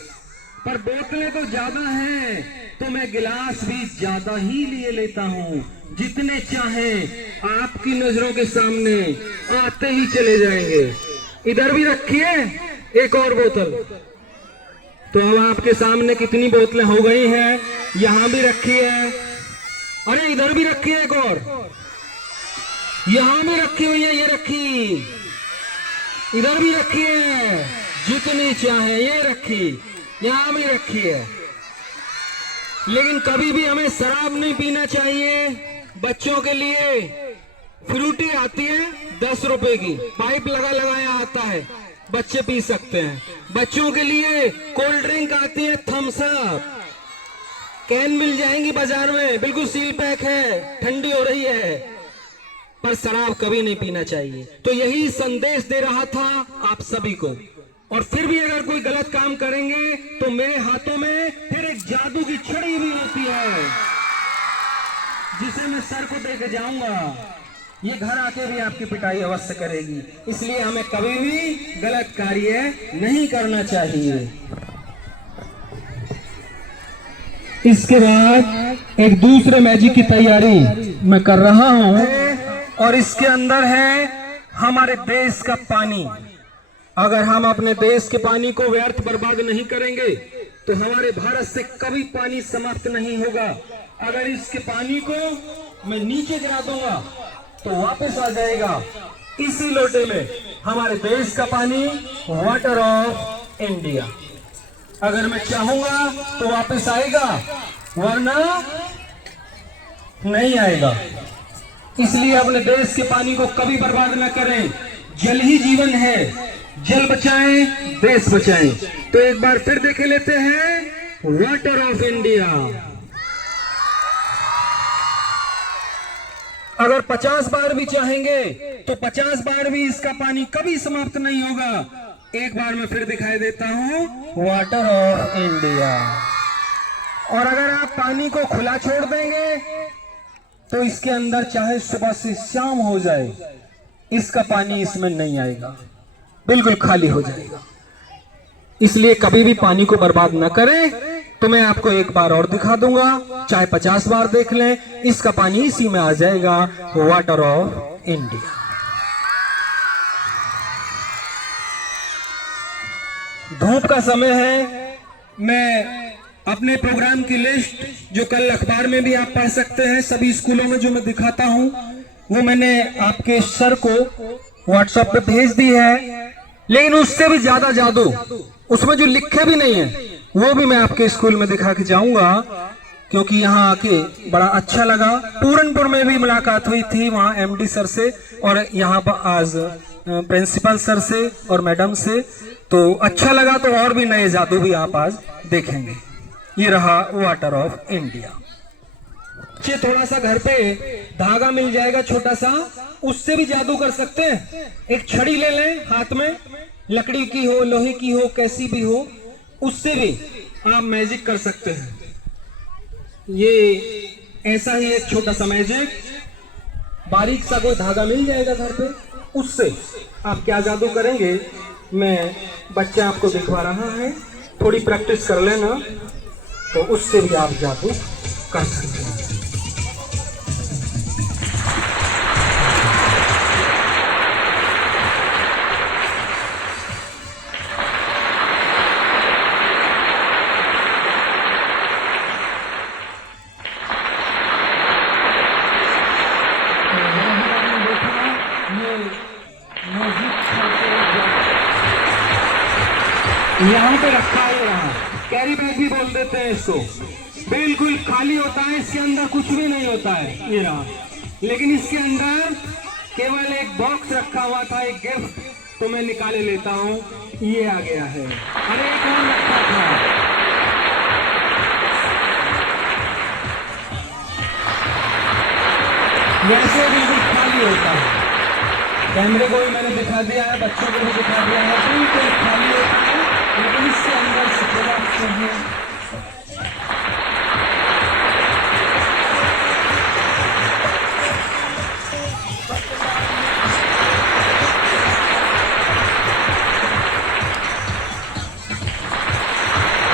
पर बोतलें तो ज्यादा हैं तो मैं गिलास भी ज्यादा ही लिए लेता हूं। जितने चाहें आपकी नजरों के सामने आते ही चले जाएंगे। इधर भी रखी है एक और बोतल। तो अब आपके सामने कितनी बोतलें हो गई हैं? यहां भी रखी है, अरे इधर भी रखी है एक और, यहां भी रखी हुई है, ये रखी, इधर भी रखी है, जितनी चाहे ये रखी, यहां भी रखी है। लेकिन कभी भी हमें शराब नहीं पीना चाहिए। बच्चों के लिए फ्रूटी आती है 10 रुपए की, पाइप लगाया आता है, बच्चे पी सकते हैं। बच्चों के लिए कोल्ड ड्रिंक आती है थम्स अप, कैन मिल जाएंगी बाजार में, बिल्कुल सील पैक है, ठंडी हो रही है। पर शराब कभी नहीं पीना चाहिए। तो यही संदेश दे रहा था आप सभी को। और फिर भी अगर कोई गलत काम करेंगे तो मेरे हाथों में फिर एक जादू की छड़ी भी होती है जिसे मैं सर को दे के जाऊंगा। ये घर आके भी आपकी पिटाई अवश्य करेगी। इसलिए हमें कभी भी गलत कार्य नहीं करना चाहिए। इसके बाद एक दूसरे मैजिक की तैयारी मैं कर रहा हूं और इसके अंदर है हमारे देश का पानी। अगर हम अपने देश के पानी को व्यर्थ बर्बाद नहीं करेंगे तो हमारे भारत से कभी पानी समाप्त नहीं होगा। अगर इसके पानी को मैं नीचे गिरा दूंगा तो वापस आ जाएगा इसी लोटे में हमारे देश का पानी, वाटर ऑफ इंडिया। अगर मैं चाहूंगा तो वापस आएगा, वरना नहीं आएगा। इसलिए अपने देश के पानी को कभी बर्बाद न करें। जल ही जीवन है, जल बचाएं, देश बचाएं। तो एक बार फिर देख लेते हैं वाटर ऑफ इंडिया। अगर 50 बार भी चाहेंगे तो 50 बार भी इसका पानी कभी समाप्त नहीं होगा। एक बार मैं फिर दिखाई देता हूं वाटर ऑफ इंडिया। और अगर आप पानी को खुला छोड़ देंगे तो इसके अंदर चाहे सुबह से शाम हो जाए, इसका पानी इसमें नहीं आएगा, बिल्कुल खाली हो जाएगा। इसलिए कभी भी पानी को बर्बाद न करें। तो मैं आपको एक बार और दिखा दूंगा, चाहे 50 बार देख लें, इसका पानी इसी में आ जाएगा, वाटर ऑफ इंडिया। धूप का समय है। मैं अपने प्रोग्राम की लिस्ट जो कल अखबार में भी आप पढ़ सकते हैं, सभी स्कूलों में जो मैं दिखाता हूं, वो मैंने आपके सर को व्हाट्सएप पे भेज दी है। लेकिन उससे भी ज्यादा जादू उसमें जो लिखे भी नहीं है, वो भी मैं आपके स्कूल में दिखा के जाऊंगा, क्योंकि यहाँ आके बड़ा अच्छा लगा। पूरनपुर में भी मुलाकात हुई थी, वहाँ एमडी सर से, और यहाँ पर आज प्रिंसिपल सर से और मैडम से। तो अच्छा लगा। तो और भी नए जादू भी आप आज देखेंगे। ये रहा वाटर ऑफ इंडिया। थोड़ा सा घर पे धागा मिल जाएगा छोटा सा, उससे भी जादू कर सकते हैं। एक छड़ी ले लें हाथ में, लकड़ी की हो, लोहे की हो, कैसी भी हो, उससे भी आप मैजिक कर सकते हैं। ये ऐसा ही एक छोटा सा मैजिक, बारीक सा कोई धागा मिल जाएगा घर पे, उससे आप क्या जादू करेंगे, मैं बच्चा आपको दिखवा रहा है। थोड़ी प्रैक्टिस कर लेना, तो उससे भी आप जादू कर सकते हैं। यहाँ पे रखा है, यहाँ कैरी बैग भी बोल देते हैं इसको। बिल्कुल खाली होता है, इसके अंदर कुछ भी नहीं होता है, ये रहा। लेकिन इसके अंदर केवल एक बॉक्स रखा हुआ था, एक गिफ्ट, तो मैं निकाले लेता हूँ, ये आ गया है। अरे एक और रखा था, वैसे बिल्कुल खाली होता है। कैमरे को भी मैंने दिखा दिया है, बच्चों को भी दिखा दिया है, बिल्कुल खाली होता है। लेकिन इसके अंदर से थोड़ा चाहिए।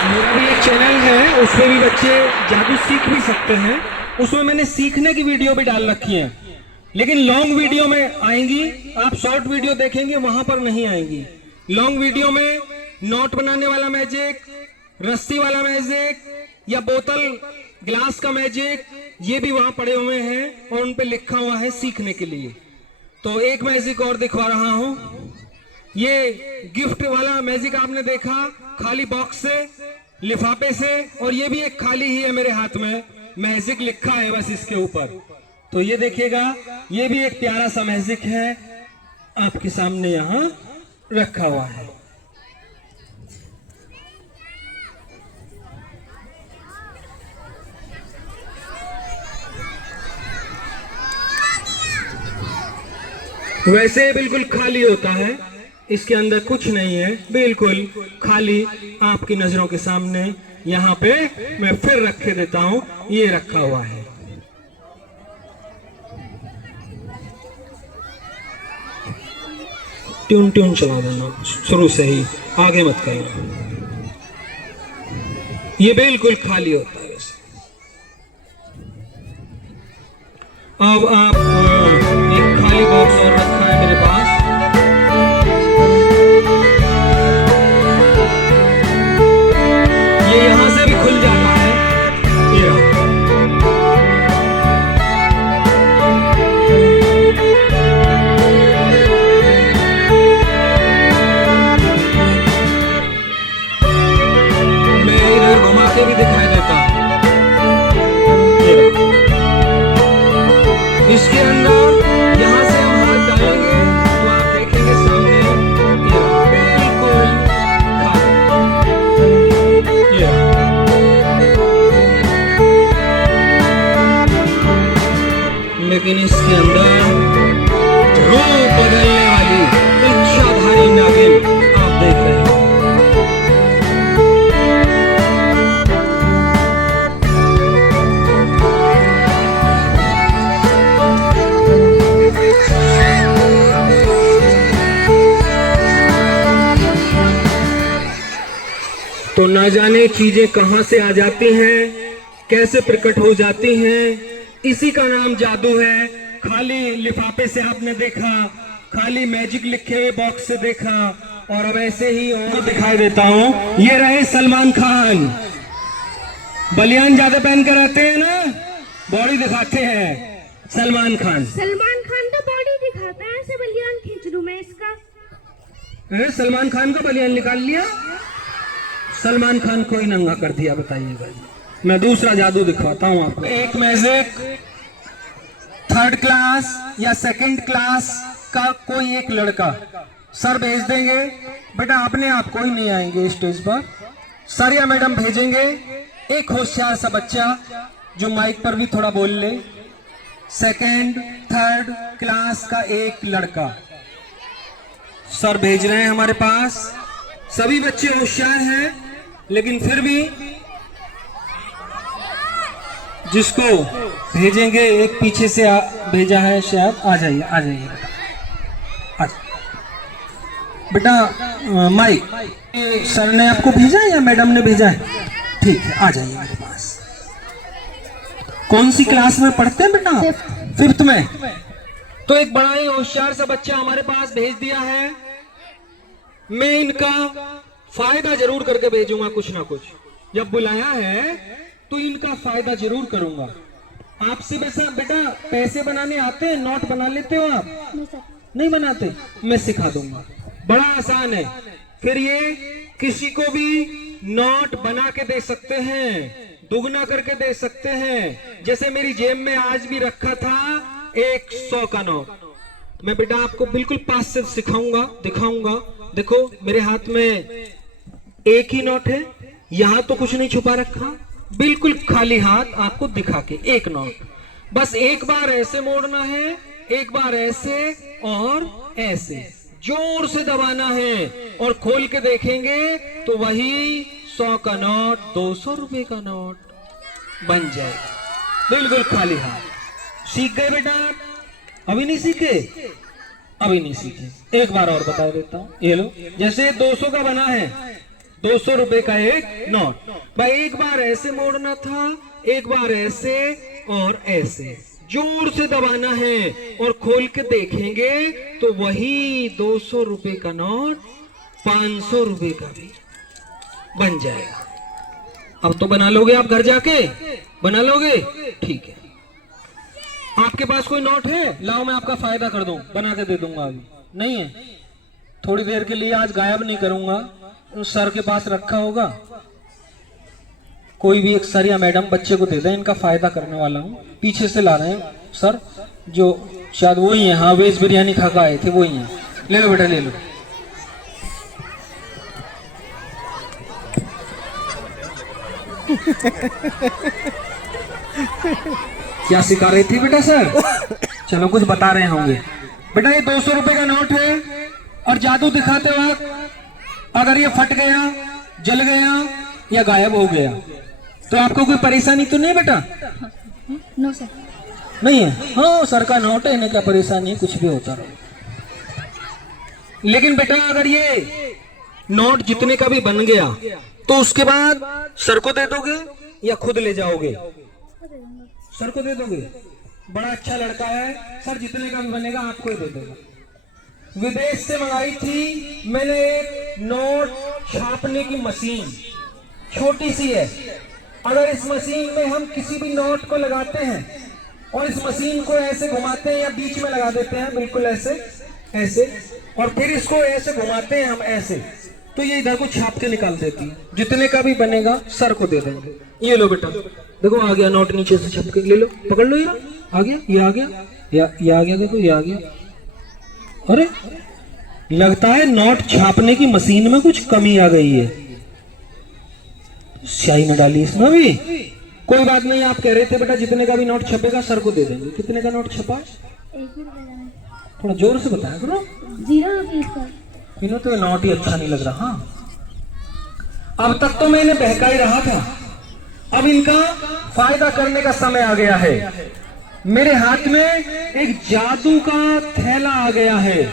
मेरा भी एक चैनल है, उसमें भी बच्चे जादू सीख भी सकते हैं। उसमें मैंने सीखने की वीडियो भी डाल रखी है, लेकिन लॉन्ग वीडियो में आएंगी। आप शॉर्ट वीडियो देखेंगे वहां पर नहीं आएंगी। लॉन्ग वीडियो में नोट बनाने वाला मैजिक, रस्सी वाला मैजिक, या बोतल ग्लास का मैजिक, ये भी वहां पड़े हुए हैं और उन पे लिखा हुआ है सीखने के लिए। तो एक मैजिक और दिखवा रहा हूं। ये गिफ्ट वाला मैजिक आपने देखा, खाली बॉक्स से, लिफाफे से, और ये भी एक खाली ही है मेरे हाथ में, मैजिक लिखा है बस इसके ऊपर। तो ये देखिएगा, ये भी एक प्यारा सा मैजिक है, आपके सामने यहाँ रखा हुआ है। वैसे बिल्कुल खाली होता है, इसके अंदर कुछ नहीं है, बिल्कुल खाली आपकी नजरों के सामने। यहाँ पे मैं फिर रख के देता हूं, ये रखा हुआ है। ट्यून ट्यून चला देना शुरू से ही, आगे मत करना। ये बिल्कुल खाली होता है वैसे। अब आप एक खाली बॉक्स और रखा है मेरे पास, ये यहां से भी खुल जाता है। ये मैं इधर घुमा के भी दिखाई देता हूं। इसके अंदर लेकिन इसके अंदर रूप बदलने वाली इच्छाधारी नागिन आप देख रहे हैं। तो ना जाने चीजें कहां से आ जाती हैं, कैसे प्रकट हो जाती हैं, इसी का नाम जादू है। खाली लिफाफे से आपने देखा, खाली मैजिक लिखे हुए बॉक्स से देखा, और अब ऐसे ही और दिखाई देता हूं। ये रहे सलमान खान, बलियान ज्यादा पहन कर आते हैं ना, बॉडी दिखाते हैं। सलमान खान तो बॉडी दिखाता है, ऐसे बलियान खींच लूं मैं इसका। सलमान खान का बलियान निकाल लिया, सलमान खान को ही नंगा कर दिया। बताइएगा, मैं दूसरा जादू दिखवाता हूं आपको। एक मैजिक 3rd क्लास या 2nd क्लास का कोई एक लड़का सर भेज देंगे, बेटा अपने आप कोई नहीं आएंगे स्टेज पर, सर या मैडम भेजेंगे। एक होशियार सा बच्चा जो माइक पर भी थोड़ा बोल ले, 2nd 3rd क्लास का एक लड़का सर भेज रहे हैं हमारे पास। सभी बच्चे होशियार हैं, लेकिन फिर भी जिसको भेजेंगे, एक पीछे से भेजा है शायद। आ जाइए आ जाइए बेटा, माइक सर ने आपको भेजा है या मैडम ने भेजा है? ठीक है, आ जाइए मेरे पास। कौन सी क्लास में पढ़ते हैं बेटा? 5th में। तो एक बड़ा ही होशियार सा बच्चा हमारे पास भेज दिया है। मैं इनका फायदा जरूर करके भेजूंगा कुछ ना कुछ। जब बुलाया है तो इनका फायदा जरूर करूंगा। आपसे वैसा बेटा पैसे बनाने आते हैं? नोट बना लेते हो आप? नहीं बनाते? मैं सिखा दूंगा, बड़ा आसान है। फिर ये किसी को भी नोट बना के दे सकते हैं, दुगना करके दे सकते हैं। जैसे मेरी जेब में आज भी रखा था 100 का नोट, मैं बेटा आपको बिल्कुल पास से सिखाऊंगा, दिखाऊंगा। देखो मेरे हाथ में एक ही नोट है, यहां तो कुछ नहीं छुपा रखा, बिल्कुल खाली हाथ आपको दिखा के एक नोट। बस एक बार ऐसे मोड़ना है, एक बार ऐसे और ऐसे जोर से दबाना है, और खोल के देखेंगे तो वही 100 का नोट 200 रुपए का नोट बन जाएगा, बिल्कुल खाली हाथ। सीख गए बेटा? अभी नहीं सीखे? अभी नहीं सीखे। एक बार और बता देता हूँ, ये लो, जैसे 200 का बना है, 200 रुपए का एक नोट। भाई एक बार ऐसे मोड़ना था, एक बार ऐसे और ऐसे, जोर से दबाना है और खोल के देखेंगे तो वही 200 रुपए का नोट 500 रुपए का भी बन जाएगा। अब तो बना लोगे आप घर जाके? बना लोगे? ठीक है। आपके पास कोई नोट है? लाओ मैं आपका फायदा कर दूं, बना के दे दूंगा। अभी नहीं है? थोड़ी देर के लिए आज गायब नहीं करूंगा, सर के पास रखा होगा, कोई भी एक सर या मैडम बच्चे को दे दें, इनका फायदा करने वाला हूँ। पीछे से ला रहे हैं सर, जो शायद वही है, हाँ वेज बिरयानी खा के आए थे वही है। ले लो बेटा ले लो। क्या सिखा रही थी बेटा सर? चलो कुछ बता रहे होंगे। बेटा ये 200 रुपए का नोट है, और जादू दिखाते वक्त अगर ये फट गया, जल गया या गायब हो गया तो आपको कोई परेशानी तो नहीं बेटा? No sir. नहीं है? हाँ सर का नोट है, इन्हें क्या परेशानी है, कुछ भी होता रहो। लेकिन बेटा अगर ये नोट जितने का भी बन गया तो उसके बाद सर को दे दोगे या खुद ले जाओगे? सर को दे दोगे? बड़ा अच्छा लड़का है, सर जितने का भी बनेगा आपको ही दे देगा। विदेश से मंगाई थी मैंने एक नोट छापने की मशीन, छोटी सी है। अगर इस मशीन में हम किसी भी नोट को लगाते हैं और इस मशीन को ऐसे घुमाते हैं या बीच में लगा देते हैं, बिल्कुल ऐसे ऐसे, और फिर इसको ऐसे घुमाते हैं हम ऐसे, तो ये इधर को छाप के निकाल देती है। जितने का भी बनेगा सर को दे देंगे। ये लो बेटा, देखो आ गया नोट, नीचे से छप के ले लो, पकड़ लो, ये आ गया, ये आ गया, ये आ गया, देखो ये आ गया। अरे लगता है नोट छापने की मशीन में कुछ कमी आ गई है, स्याही न डाली इसमें भी। कोई बात नहीं, आप कह रहे थे बेटा जितने का भी नोट छपेगा सर को दे देंगे। कितने का नोट छपा है? 1 रुपए का। थोड़ा जोर से बताया करो। 0 रुपीस का। इन्हें तो ये नोट ही अच्छा नहीं लग रहा। अब तक तो मैं इन्हें बहका ही रहा था, अब इनका फायदा करने का समय आ गया है। मेरे हाथ में एक जादू का थैला आ गया है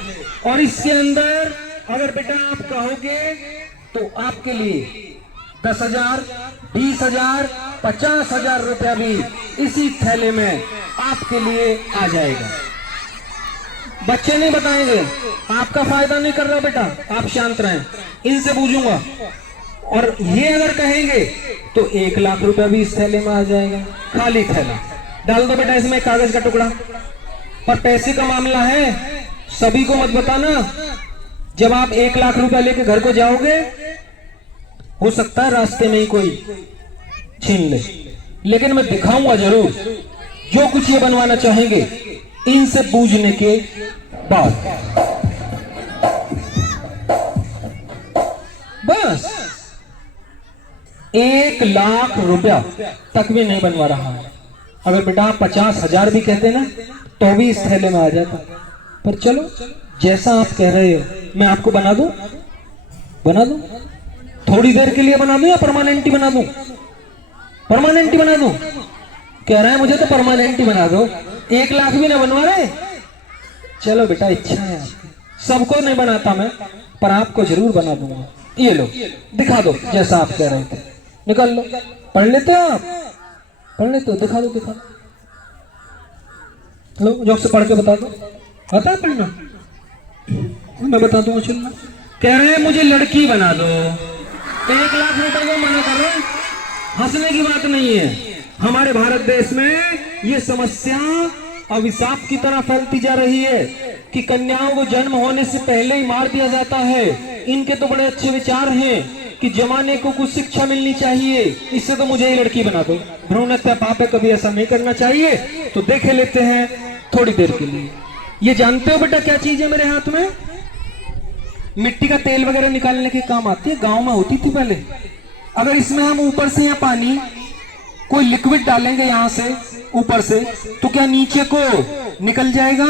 और इसके अंदर अगर बेटा आप कहोगे तो आपके लिए 10,000, 20,000, 50,000 रुपया भी इसी थैले में आपके लिए आ जाएगा। बच्चे नहीं बताएंगे, आपका फायदा नहीं कर रहा बेटा, आप शांत रहें, इनसे पूछूंगा। और ये अगर कहेंगे तो 1 लाख रुपया भी इस थैले में आ जाएगा। खाली थैला डाल दो बेटा इसमें कागज का टुकड़ा। पर पैसे का मामला है, सभी को मत बताना। जब आप 1 लाख रुपया लेके घर को जाओगे, हो सकता है रास्ते में ही कोई छीन ले, लेकिन मैं दिखाऊंगा जरूर। जो कुछ ये बनवाना चाहेंगे इनसे पूछने के बाद बस 1 लाख रुपया तक भी नहीं बनवा रहा है। अगर बेटा आप 50,000 भी कहते ना तो भी इस थैले में आ जाता। पर चलो जैसा आप कह रहे हो, मैं आपको बना दूं, थोड़ी देर के लिए बना दूं या परमानेंट ही बना दूं? परमानेंट ही बना दूं? कह रहे हैं मुझे तो परमानेंट ही बना दो। 1 लाख भी ना बनवा रहे? चलो बेटा इच्छा है आपकी, सबको नहीं बनाता मैं, पर आपको जरूर बना दूंगा। ये लो दिखा दो जैसा आप कह रहे थे, निकाल लो। पढ़ लेते हो आप? पढ़ लेते हो? दिखा दो। लो जोक से पढ़ के बता दो। आता है पढ़ना? मैं बता दूंगा, चलना। कह रहे हैं मुझे लड़की बना दो। 1 लाख रुपए को मना कर रहे हैं? हंसने की बात नहीं है। हमारे भारत देश में ये समस्या अभिशाप की तरह फैलती जा रही है कि कन्याओं को जन्म होने से पहले ही मार दिया जाता है। इनके तो बड़े अच्छे विचार हैं कि जमाने को कुछ शिक्षा मिलनी चाहिए, इससे तो मुझे ही लड़की बना दो। भ्रूण हत्या पाप है, कभी ऐसा नहीं करना चाहिए। तो देखे लेते हैं थोड़ी देर के लिए। ये जानते हो बेटा क्या चीज है मेरे हाथ में? मिट्टी का तेल वगैरह निकालने के काम आती है, गांव में होती थी पहले। अगर इसमें हम ऊपर से या पानी कोई लिक्विड डालेंगे यहाँ से ऊपर से, तो क्या नीचे को निकल जाएगा?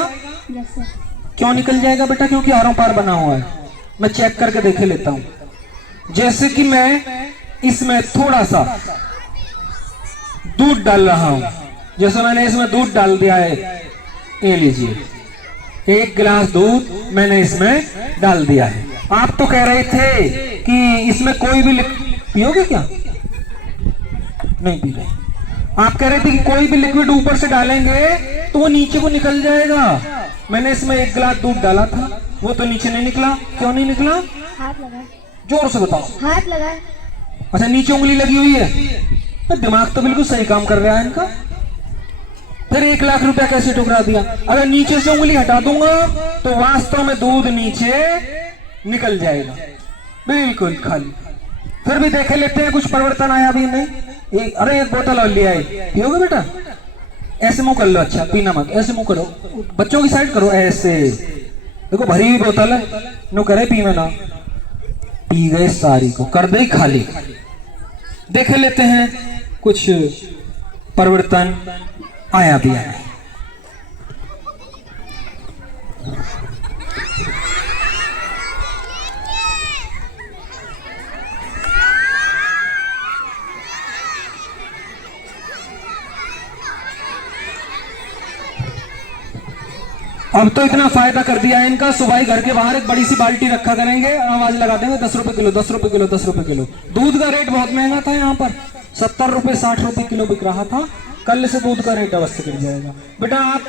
क्यों निकल जाएगा बेटा? क्योंकि आरों पार बना हुआ है। मैं चेक करके देखे लेता हूं। जैसे कि मैं इसमें थोड़ा सा दूध डाल रहा हूं, जैसे मैंने इसमें दूध डाल दिया है, ये लीजिए 1 गिलास दूध मैंने इसमें डाल दिया है। आप तो कह रहे थे कि इसमें कोई भी पियोगे क्या? नहीं पी रहे। आप कह रहे थे कि कोई भी लिक्विड ऊपर से डालेंगे तो वो नीचे को निकल जाएगा। मैंने इसमें 1 गिलास दूध डाला था, वो तो नीचे नहीं निकला। क्यों नहीं निकला? हाथ लगा। जोर से बताओ। हाथ लगा। अच्छा नीचे उंगली लगी हुई है? तो दिमाग तो बिल्कुल सही काम कर रहा है इनका। फिर 1 लाख रुपया कैसे ठुकरा दिया? अगर नीचे से उंगली हटा दूंगा तो वास्तव में दूध नीचे निकल जाएगा, बिल्कुल खाली। फिर भी देख लेते हैं कुछ परिवर्तन आया भी नहीं। अरे 1 बोतल और ले आए, पियोगे बेटा? ऐसे मुंह कर लो। अच्छा पीना मत, ऐसे मुंह करो, बच्चों की साइड करो, ऐसे देखो भरी हुई बोतल है, नो करे पी में ना। पी गए सारी को, कर दे खाली। देख लेते हैं कुछ परिवर्तन आया भी है। अब तो इतना फायदा कर दिया है इनका, सुबह ही घर के बाहर एक बड़ी सी बाल्टी रखा करेंगे, आवाज लगा देंगे 10 रुपए किलो, 10 रुपए किलो, 10 रुपए किलो। दूध का रेट बहुत महंगा था यहाँ पर, 70 रुपए 60 रुपए किलो बिक रहा था। कल से दूध का रेट अवश्य गिर जाएगा। बेटा आप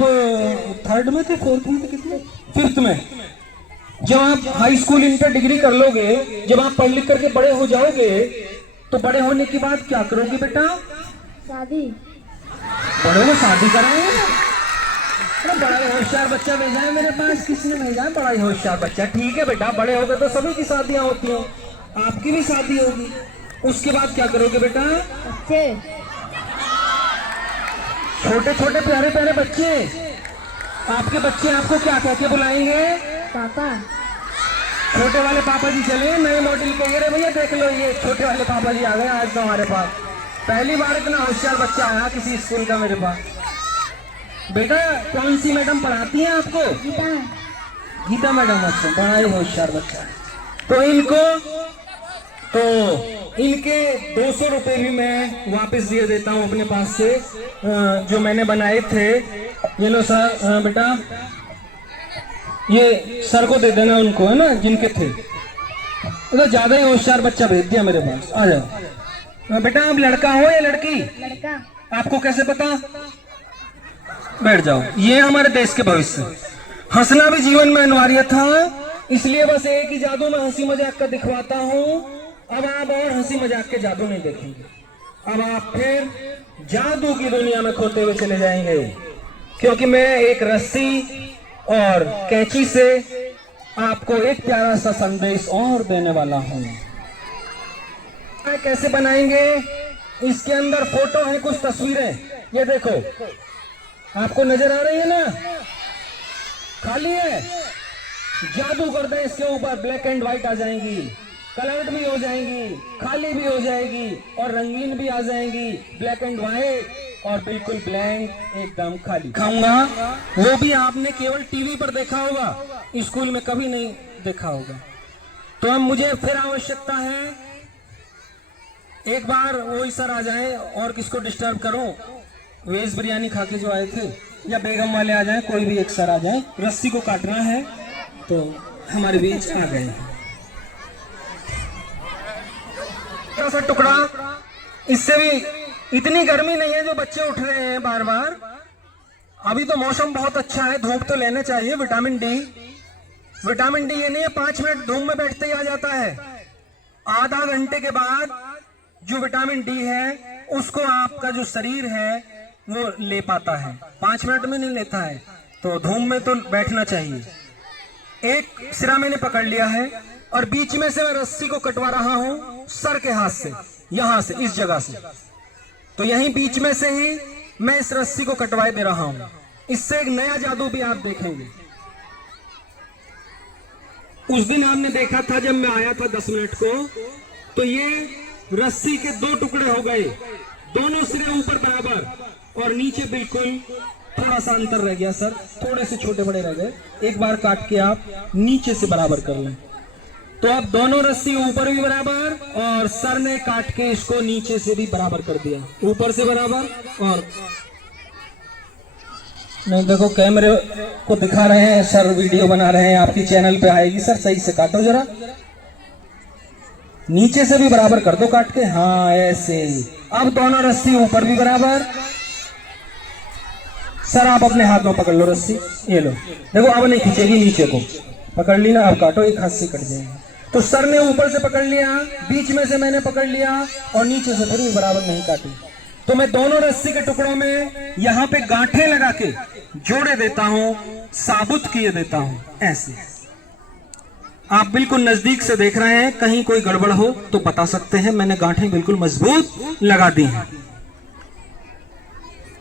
3rd में थे, 4th में थे, कितने? 5th में। जब आप हाई स्कूल इंटर डिग्री कर लोगे, जब आप पढ़ लिख करके बड़े हो जाओगे, तो बड़े होने के बाद क्या करोगे बेटा? शादी। बड़े में शादी कराएंगे? बड़ा ही होशियार बच्चा भेजा है मेरे पास। किसने भेजा है? बड़ा ही होशियार बच्चा। ठीक है बेटा, बड़े हो गए तो सभी की शादियां होती हैं, आपकी भी शादी होगी। उसके बाद क्या करोगे बेटा? बच्चे। छोटे छोटे प्यारे प्यारे बच्चे। आपके बच्चे आपको क्या कह के बुलाएंगे? पापा। छोटे वाले पापा जी चले, नए मॉडल के। अरे भैया देख लो, ये छोटे वाले पापा जी आ गए आज तो हमारे पास। पहली बार इतना होशियार बच्चा आया किसी स्कूल का मेरे पास। बेटा कौन सी मैडम पढ़ाती हैं आपको? गीता मैडम। अच्छा, बड़ा ही होशियार बच्चा है। तो इनके 200 रुपए भी मैं वापस दिए देता हूँ अपने पास से, जो मैंने बनाए थे। ये लो सर, बेटा ये सर को दे देना उनको, है ना, जिनके थे। तो ज्यादा ही होशियार बच्चा भेज दिया मेरे पास। आ जाओ बेटा। आप लड़का हो या लड़की? लड़का। आपको कैसे पता? बैठ जाओ। ये हमारे देश के भविष्य। हंसना भी जीवन में अनिवार्य था, इसलिए बस एक ही जादू में हंसी मजाक का दिखवाता हूँ। अब आप और हंसी मजाक के जादू नहीं देखेंगे। अब आप फिर जादू की दुनिया में खोते हुए चले जाएंगे, क्योंकि मैं एक रस्सी और कैंची से आपको एक प्यारा सा संदेश और देने वाला हूँ। कैसे बनाएंगे? इसके अंदर फोटो है, कुछ तस्वीरें। ये देखो, आपको नजर आ रही है ना? खाली है। जादू कर दे इसके ऊपर, ब्लैक एंड व्हाइट आ जाएंगी, कलर्ड भी हो जाएंगी, खाली भी हो जाएगी और रंगीन भी आ जाएंगी। ब्लैक एंड व्हाइट और बिल्कुल ब्लैंक, एकदम खाली। खाऊंगा वो भी आपने केवल टीवी पर देखा होगा, स्कूल में कभी नहीं देखा होगा। तो अब मुझे फिर आवश्यकता है, एक बार वही सर आ जाए और किसको डिस्टर्ब करूं, वेज बिरयानी खा के जो आए थे, या बेगम वाले आ जाए, कोई भी एक सर आ जाए। रस्सी को काटना है तो हमारे बीच आ गए। छोटा सा टुकड़ा, इससे भी इतनी गर्मी नहीं है जो बच्चे उठ रहे हैं बार बार। अभी तो मौसम बहुत अच्छा है, धूप तो लेने चाहिए। विटामिन डी ये नहीं है 5 मिनट धूप में बैठते ही आ जाता है। आधा घंटे के बाद जो विटामिन डी है उसको आपका जो शरीर है वो ले पाता है, 5 मिनट में नहीं लेता है। तो धूप में तो बैठना चाहिए। एक सिरा मैंने पकड़ लिया है और बीच में से मैं रस्सी को कटवा रहा हूं सर के हाथ से, यहां से, इस जगह से। तो यहीं बीच में से ही मैं इस रस्सी को कटवाए दे रहा हूं। इससे एक नया जादू भी आप देखेंगे। उस दिन आपने देखा था जब मैं आया था 10 मिनट को, तो ये रस्सी के 2 टुकड़े हो गए, दोनों सिरे ऊपर बराबर और नीचे बिल्कुल थोड़ा सा अंतर रह गया सर, थोड़े से छोटे बड़े रह गए। एक बार काट के आप नीचे से बराबर कर लें। तो अब दोनों रस्सी ऊपर भी बराबर और सर ने काट के इसको नीचे से भी बराबर कर दिया, ऊपर से बराबर। और नहीं, देखो कैमरे को दिखा रहे हैं सर, वीडियो बना रहे हैं, आपकी चैनल पे आएगी सर। सही से काटो जरा, नीचे से भी बराबर कर दो काट के। हाँ ऐसे। अब दोनों रस्सी ऊपर भी बराबर। सर आप अपने हाथ में पकड़ लो रस्सी, ये लो, देखो अब नहीं खींचेगी, नीचे को पकड़ ली ना। अब काटो, एक हाथ से कट जाएगी। तो सर ने ऊपर से पकड़ लिया, बीच में से मैंने पकड़ लिया और नीचे से फिर भी बराबर नहीं काटी। तो मैं दोनों रस्सी के टुकड़ों में यहाँ पे गांठें लगा के जोड़े देता हूं, साबुत किए देता हूं, ऐसे। आप बिल्कुल नजदीक से देख रहे हैं, कहीं कोई गड़बड़ हो तो बता सकते हैं। मैंने गांठें बिल्कुल मजबूत लगा दी हैं।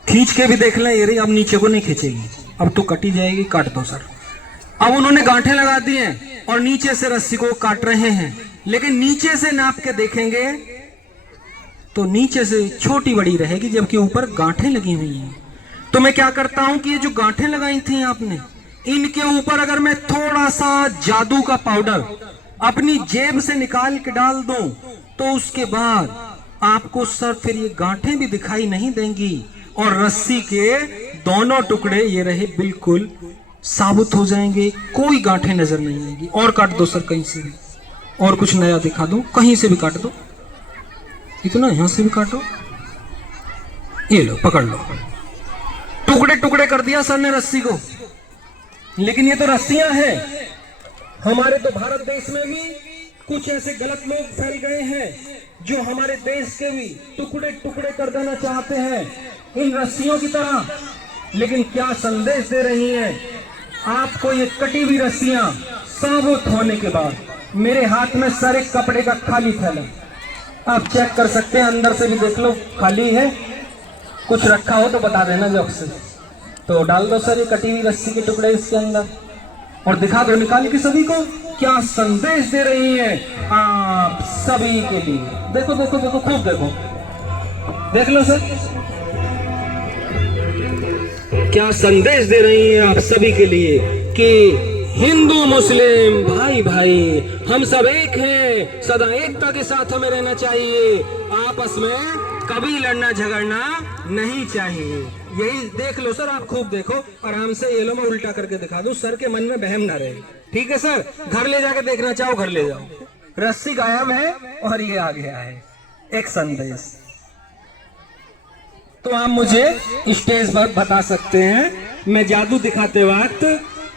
खींच के भी देख लें, ये रही। अब नीचे को नहीं खींचेगी, अब तो कटी जाएगी, काट दो सर। अब उन्होंने गांठें लगा दी हैं और नीचे से रस्सी को काट रहे हैं, लेकिन नीचे से नाप के देखेंगे तो नीचे से छोटी बड़ी रहेगी, जबकि ऊपर गांठें लगी हुई हैं। तो मैं क्या करता हूं कि ये जो गांठें लगाई थी आपने, इनके ऊपर अगर मैं थोड़ा सा जादू का पाउडर अपनी जेब से निकाल के डाल दूं, तो उसके बाद आपको सर फिर ये गांठें भी दिखाई नहीं देंगी और रस्सी के दोनों टुकड़े ये रहे बिल्कुल साबुत हो जाएंगे, कोई गांठें नजर नहीं आएंगी। और काट दो सर कहीं से भी, और कुछ नया दिखा दो, कहीं से भी काट दो, इतना यहां से भी काटो, ये लो पकड़ लो। टुकड़े टुकड़े कर दिया सर ने रस्सी को। लेकिन ये तो रस्सियां हैं। हमारे तो भारत देश में भी कुछ ऐसे गलत लोग फैल गए हैं जो हमारे देश के भी टुकड़े टुकड़े कर देना चाहते हैं इन रस्सियों की तरह। लेकिन क्या संदेश दे रही हैं आपको ये कटी हुई रस्सियां साबुत होने के बाद। मेरे हाथ में सर एक कपड़े का खाली थैला, आप चेक कर सकते हैं, अंदर से भी देख लो खाली है। कुछ रखा हो तो बता देना जब से। तो डाल दो सर ये कटी हुई रस्सी के टुकड़े इसके अंदर और दिखा दो निकाल के सभी को क्या संदेश दे रही है आप सभी के लिए। देखो देखो देखो, खूब देखो। देख लो सर, क्या संदेश दे रही हैं आप सभी के लिए कि हिंदू मुस्लिम भाई भाई हम सब एक हैं, सदा एकता के साथ हमें रहना चाहिए, आपस में कभी लड़ना झगड़ना नहीं चाहिए। यही देख लो सर, आप खूब देखो, आराम से। ये लो मैं उल्टा करके दिखा दूं, सर के मन में बहम ना रहे, ठीक है सर। घर ले जाके देखना चाहो घर ले जाओ। रस्सी गायब है और ये आ गया है एक संदेश। तो आप मुझे स्टेज पर बता सकते हैं, मैं जादू दिखाते वक्त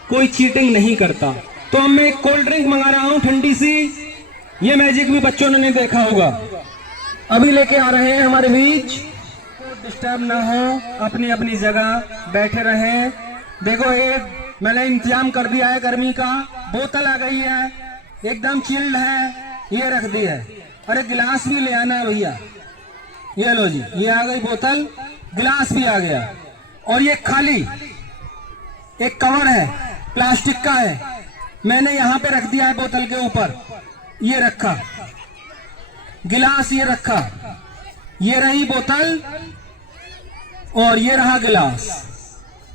कोई चीटिंग नहीं करता। तो अब मैं एक कोल्ड ड्रिंक मंगा रहा हूं ठंडी सी, ये मैजिक भी बच्चों ने नहीं देखा होगा, अभी लेके आ रहे हैं हमारे बीच। डिस्टर्ब ना हो, अपनी अपनी जगह बैठे रहें। देखो एक मैंने इंतजाम कर दिया है गर्मी का, बोतल आ गई है, एकदम चिल्ड है, ये रख दी है। अरे गिलास भी ले आना है भैया, ये लो जी, ये आ गई बोतल, गिलास भी आ गया। और ये खाली एक कवर है, प्लास्टिक का है, मैंने यहाँ पे रख दिया है बोतल के ऊपर, ये रखा गिलास, ये रखा, ये रही बोतल और ये रहा गिलास।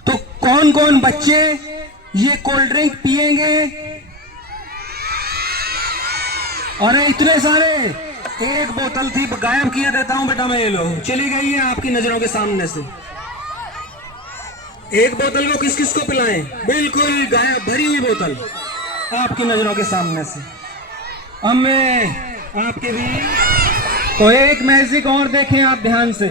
तो कौन कौन बच्चे ये कोल्ड ड्रिंक पिएंगे? अरे इतने सारे, एक बोतल थी गायब किया देता हूं बेटा मैं, ये लो चली गई है आपकी नजरों के सामने से। एक बोतल को किस किस को पिलाएं? बिल्कुल गायब, भरी हुई बोतल आपकी नजरों के सामने से। अब मैं आपके भी तो एक मैजिक और देखें आप ध्यान से।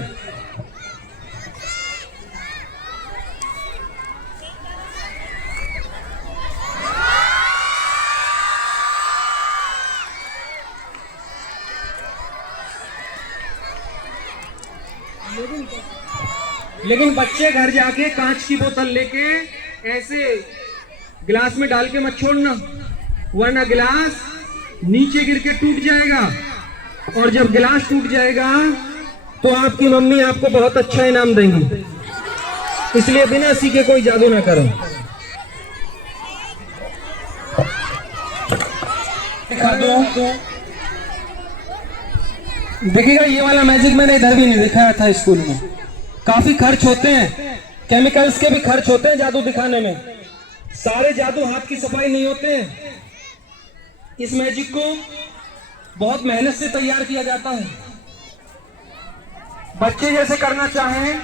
लेकिन बच्चे घर जाके कांच की बोतल लेके ऐसे गिलास में डाल के मत छोड़ना, वरना गिलास नीचे गिर के टूट जाएगा, और जब गिलास टूट जाएगा तो आपकी मम्मी आपको बहुत अच्छा इनाम देंगी। इसलिए बिना सीखे कोई जादू ना करो। दिखा दो, देखिएगा ये वाला मैजिक मैंने इधर भी नहीं दिखाया था स्कूल में। काफी खर्च होते हैं, केमिकल्स के भी खर्च होते हैं जादू दिखाने में, सारे जादू हाथ की सफाई नहीं होते हैं। इस मैजिक को बहुत मेहनत से तैयार किया जाता है। बच्चे जैसे करना चाहें,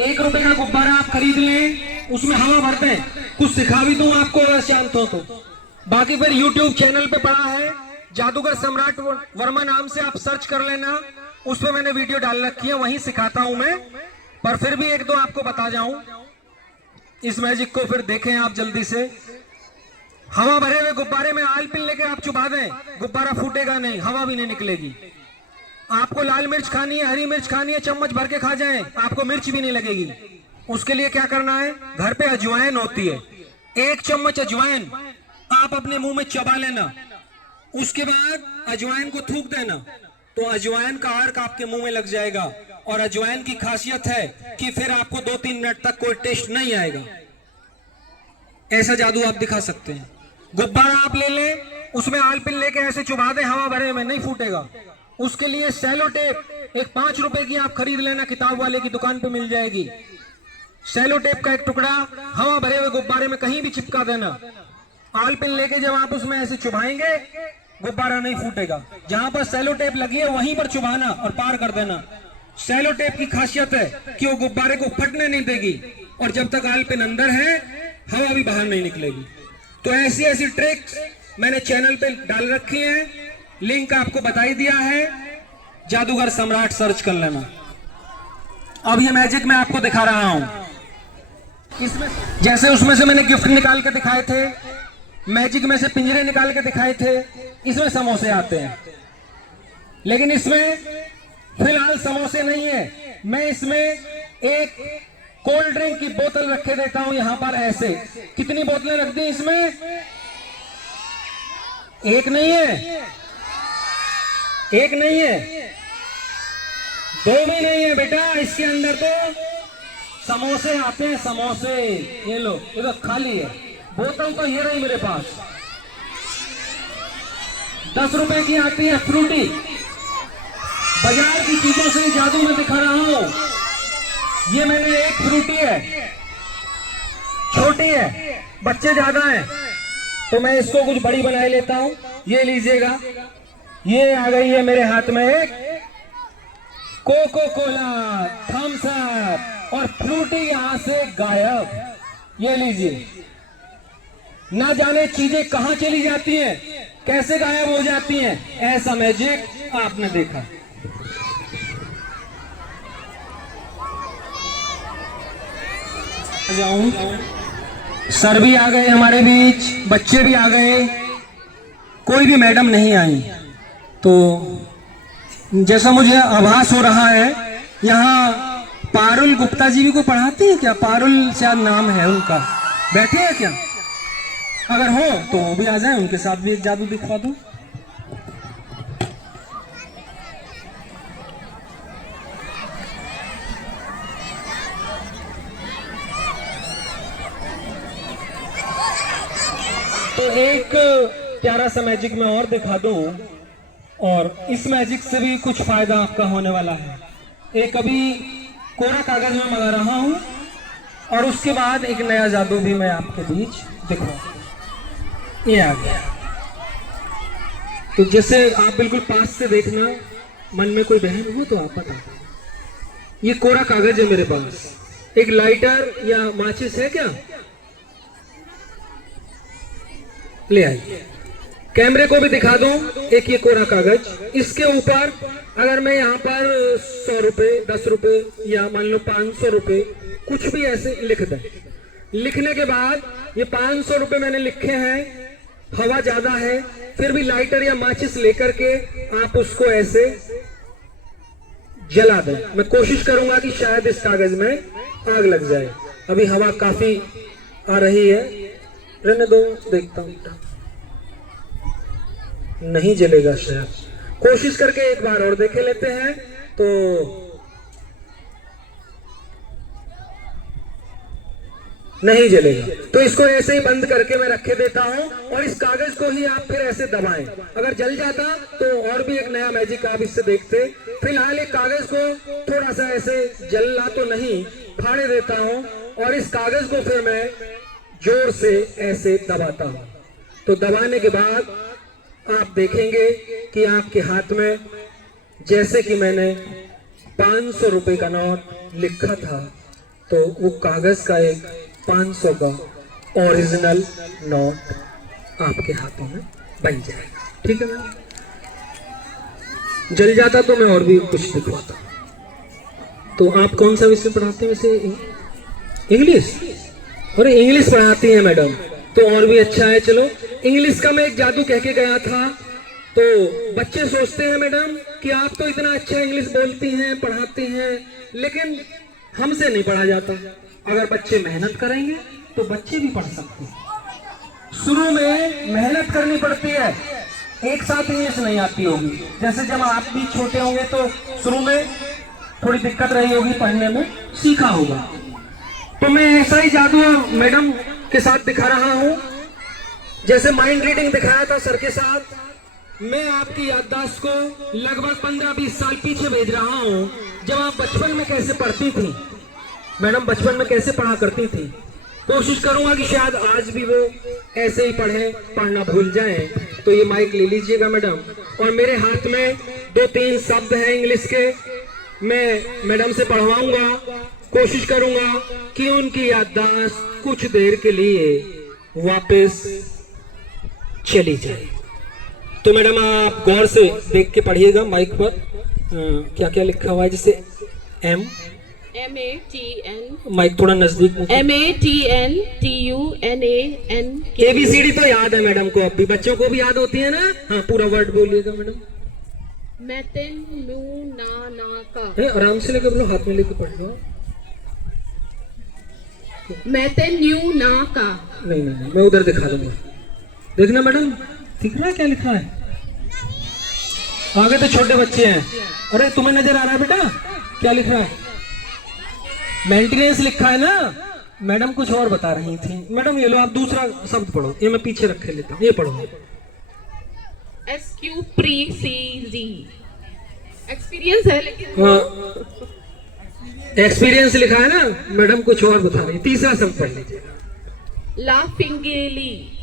1 रुपए का गुब्बारा आप खरीद लें, उसमें हवा भरते हैं, कुछ सिखा भी दूं आपको अगर शांत हो तो। बाकी फिर YouTube चैनल पे पड़ा है, जादूगर सम्राट वर्मा नाम से आप सर्च कर लेना, उस पर मैंने वीडियो डाल रखी है, वहीं सिखाता हूं मैं। पर फिर भी 1-2 आपको बता जाऊं, इस मैजिक को फिर देखें आप जल्दी से। हवा भरे हुए गुब्बारे में ऑयल पिन लेके आप चुभा दें, गुब्बारा फूटेगा नहीं, हवा भी नहीं निकलेगी। आपको लाल मिर्च खानी है, हरी मिर्च खानी है, चम्मच भर के खा जाएं, आपको मिर्च भी नहीं लगेगी। उसके लिए क्या करना है, घर पे अजवाइन होती है, 1 चम्मच अजवाइन आप अपने मुंह में चबा लेना, उसके बाद अजवाइन को थूक देना, तो अजवाइन का अर्क आपके मुंह में लग जाएगा। और अजवाइन की खासियत है कि फिर आपको 2-3 मिनट तक कोई टेस्ट नहीं आएगा। ऐसा जादू आप दिखा सकते हैं। गुब्बारा आप ले लें, उसमें ऑयल पिन लेके ऐसे चुभा दें, हवा भरे में नहीं फूटेगा। उसके लिए सेलो टेप एक 5 रुपए की आप खरीद लेना, किताब वाले की दुकान पे मिल जाएगी। सेलो टेप का एक टुकड़ा हवा भरे हुए गुब्बारे में कहीं भी चिपका देना। ऑयल पिन लेके जब आप उसमें ऐसे चुभाएंगे, गुब्बारा नहीं फूटेगा। जहां पर सेलो टेप लगी है वहीं पर चुभाना और पार कर देना। सेलो टेप की खासियत है कि वो गुब्बारे को फटने नहीं देगी, और जब तक ऑयल पिन अंदर है हवा भी बाहर नहीं निकलेगी। तो ऐसी ऐसी ट्रिक्स मैंने चैनल पे डाल रखी है, लिंक आपको बताई दिया है, जादूगर सम्राट सर्च कर लेना। अब ये मैजिक मैं आपको दिखा रहा हूं। इसमें जैसे उसमें से मैंने गिफ्ट निकाल के दिखाए थे, मैजिक में से पिंजरे निकाल के दिखाए थे, इसमें समोसे आते हैं। लेकिन इसमें फिलहाल समोसे नहीं है, मैं इसमें एक कोल्ड ड्रिंक की बोतल रखे देता हूं यहां पर ऐसे। कितनी बोतलें रख दी इसमें? एक नहीं है, एक नहीं है, 2 भी नहीं है बेटा, इसके अंदर तो समोसे आते हैं, समोसे। ये लो, ये तो खाली है बोतल, तो ये रही मेरे पास। 10 रुपए की आती है फ्रूटी, बाजार की चीजों से जादू में दिखा रहा हूं। ये मैंने एक फ्रूटी है, छोटी है, बच्चे ज्यादा हैं, तो मैं इसको कुछ बड़ी बना लेता हूं। ये लीजिएगा, ये आ गई है मेरे हाथ में एक कोको कोला, थम्स अप, और फ्रूटी यहां से गायब। ये लीजिए। ना जाने चीजें कहां चली जाती हैं, कैसे गायब हो जाती हैं, ऐसा मैजिक आपने देखा। जाऊं, सर भी आ गए हमारे बीच, बच्चे भी आ गए, कोई भी मैडम नहीं आई। तो जैसा मुझे आभास हो रहा है, यहाँ पारुल गुप्ता जी भी को पढ़ाते हैं क्या? पारुल शायद नाम है उनका, बैठे हैं क्या? अगर हो तो वो भी आ जाए, उनके साथ भी एक जादू दिखवा दो। तो एक प्यारा सा मैजिक मैं और दिखा दूं, और इस मैजिक से भी कुछ फायदा आपका होने वाला है। एक अभी कोरा कागज में मंगा रहा हूं, और उसके बाद एक नया जादू भी मैं आपके बीच दिखाऊंगा। ये आ गया। तो जैसे आप बिल्कुल पास से देखना, मन में कोई बहन हो तो आप बता दो। ये कोरा कागज है मेरे पास, एक लाइटर या माचिस है क्या? ले आइए, कैमरे को भी दिखा दूं। एक ये कोरा कागज, इसके ऊपर अगर मैं यहाँ पर 100 रुपए, 10 रुपए या मान लो 500 रुपए कुछ भी ऐसे लिख दें। लिखने के बाद ये 500 रुपए मैंने लिखे हैं, हवा ज्यादा है, फिर भी लाइटर या माचिस लेकर के आप उसको ऐसे जला दें। मैं कोशिश करूंगा कि शायद इस कागज में आग लग जाए। अभी हवा काफी आ रही है, रहने दो, देखता हूं। नहीं जलेगा शायद, कोशिश करके एक बार और देखे लेते हैं। तो नहीं जलेगा, तो इसको ऐसे ही बंद करके मैं रखे देता हूं, और इस कागज को ही आप फिर ऐसे दबाएं। अगर जल जाता तो और भी एक नया मैजिक आप इससे देखते। फिलहाल एक कागज को थोड़ा सा ऐसे जला तो नहीं, फाड़े देता हूं, और इस कागज को फिर मैं जोर से ऐसे दबाता हूं। तो दबाने के बाद आप देखेंगे कि आपके हाथ में, जैसे कि मैंने 500 रुपए का नोट लिखा था, तो वो कागज का एक 500 का ओरिजिनल नोट आपके हाथों में बन जाएगा। ठीक है ना? जल जाता तो मैं और भी कुछ दिखवाता। तो आप कौन सा विषय पढ़ाते हैं वैसे? इंग्लिश? अरे इंग्लिश पढ़ाती हैं मैडम, तो और भी अच्छा है। चलो, इंग्लिश का मैं एक जादू कह के गया था। तो बच्चे सोचते हैं मैडम कि आप तो इतना अच्छा इंग्लिश बोलती हैं, पढ़ाती हैं, लेकिन हमसे नहीं पढ़ा जाता। अगर बच्चे मेहनत करेंगे तो बच्चे भी पढ़ सकते हैं। शुरू में मेहनत करनी पड़ती है, एक साथ इंग्लिश नहीं आती होगी। जैसे जब आप भी छोटे होंगे तो शुरू में थोड़ी दिक्कत रही होगी पढ़ने में, सीखा होगा। तो मैं ऐसा ही जादू मैडम के साथ दिखा रहा हूं, जैसे माइंड रीडिंग दिखाया था सर के साथ। मैं आपकी याददाश्त को लगभग 15-20 साल पीछे भेज रहा हूं, जब आप बचपन में कैसे पढ़ती थी। मैडम बचपन में कैसे पढ़ा करती थी। कोशिश करूंगा कि शायद आज भी वो ऐसे ही पढ़ना भूल जाएं। तो ये माइक ले लीजिएगा मैडम, और मेरे हाथ में 2-3 शब्द हैं इंग्लिश के, मैं मैडम से पढ़वाऊंगा। कोशिश करूंगा कि उनकी याददाश्त कुछ देर के लिए वापस चली जाए। तो मैडम आप गौर से देख के पढ़िएगा माइक पर। क्या क्या लिखा हुआ है? जैसे MATN, माइक थोड़ा नजदीक। MATNTUNAN। ABCD तो याद है मैडम को, अब भी बच्चों को भी याद होती है ना? हाँ, पूरा वर्ड बोलिएगा मैडम। मैतन नू ना ना का। आराम से लेकर बोलो, हाथ में लेकर पढ़ लो। मैतन न्यू ना का। नहीं, मैं उधर दिखा दूंगा। देखना मैडम, दिख रहा है क्या लिखा है? आगे तो छोटे बच्चे हैं। अरे तुम्हें नजर आ रहा है बेटा क्या लिख रहा है? मेंटेनेंस लिखा है ना? मैडम कुछ और बता रही थी। मैडम ये लो, आप दूसरा शब्द पढ़ो, ये मैं पीछे रखे लेता हूँ, ये पढ़ो। SQPCZ। एक्सपीरियंस है लेकिन हाँ, एक्सपीरियंस लिखा है ना मैडम, कुछ और बता रही। तीसरा शब्द पढ़ लीजिए। लाफिंगली।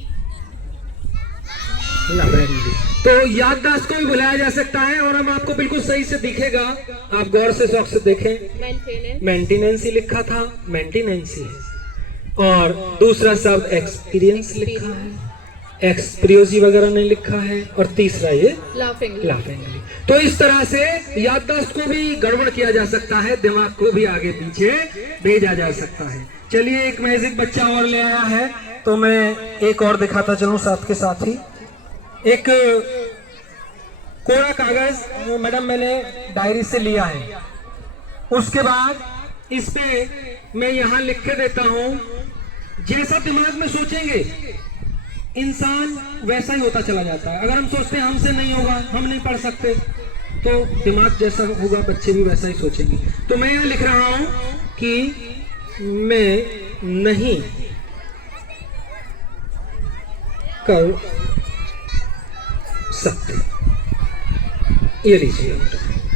तो याददाश्त को भी बुलाया जा सकता है और हम आपको बिल्कुल सही से दिखेगा। आप गौर से शौक से देखें। मेंटेनेंस। मेंटेनेंस ही लिखा था, मेंटेनेंस ही है। और दूसरा शब्द एक्सपीरियंस लिखा है, एक्सप्रियोजी वगैरह नहीं लिखा है। और तीसरा ये लाफिंगली। लाफिंगली। तो इस तरह से याददाश्त को भी गड़बड़ किया जा सकता है, दिमाग को भी आगे पीछे भेजा जा सकता है। चलिए, एक मैजिक बच्चा और ले आया है, तो मैं एक और दिखाता चलूं साथ के साथ ही। एक कोरा कागज मैडम मैंने डायरी से लिया है, उसके बाद इस पे मैं यहाँ लिख के देता हूँ। जैसा दिमाग में सोचेंगे इंसान वैसा ही होता चला जाता है। अगर हम सोचते हैं हमसे नहीं होगा, हम नहीं पढ़ सकते, तो दिमाग जैसा होगा बच्चे भी वैसा ही सोचेंगे। तो मैं यहाँ लिख रहा हूँ कि मैं नहीं कर सकते। ये लीजिए,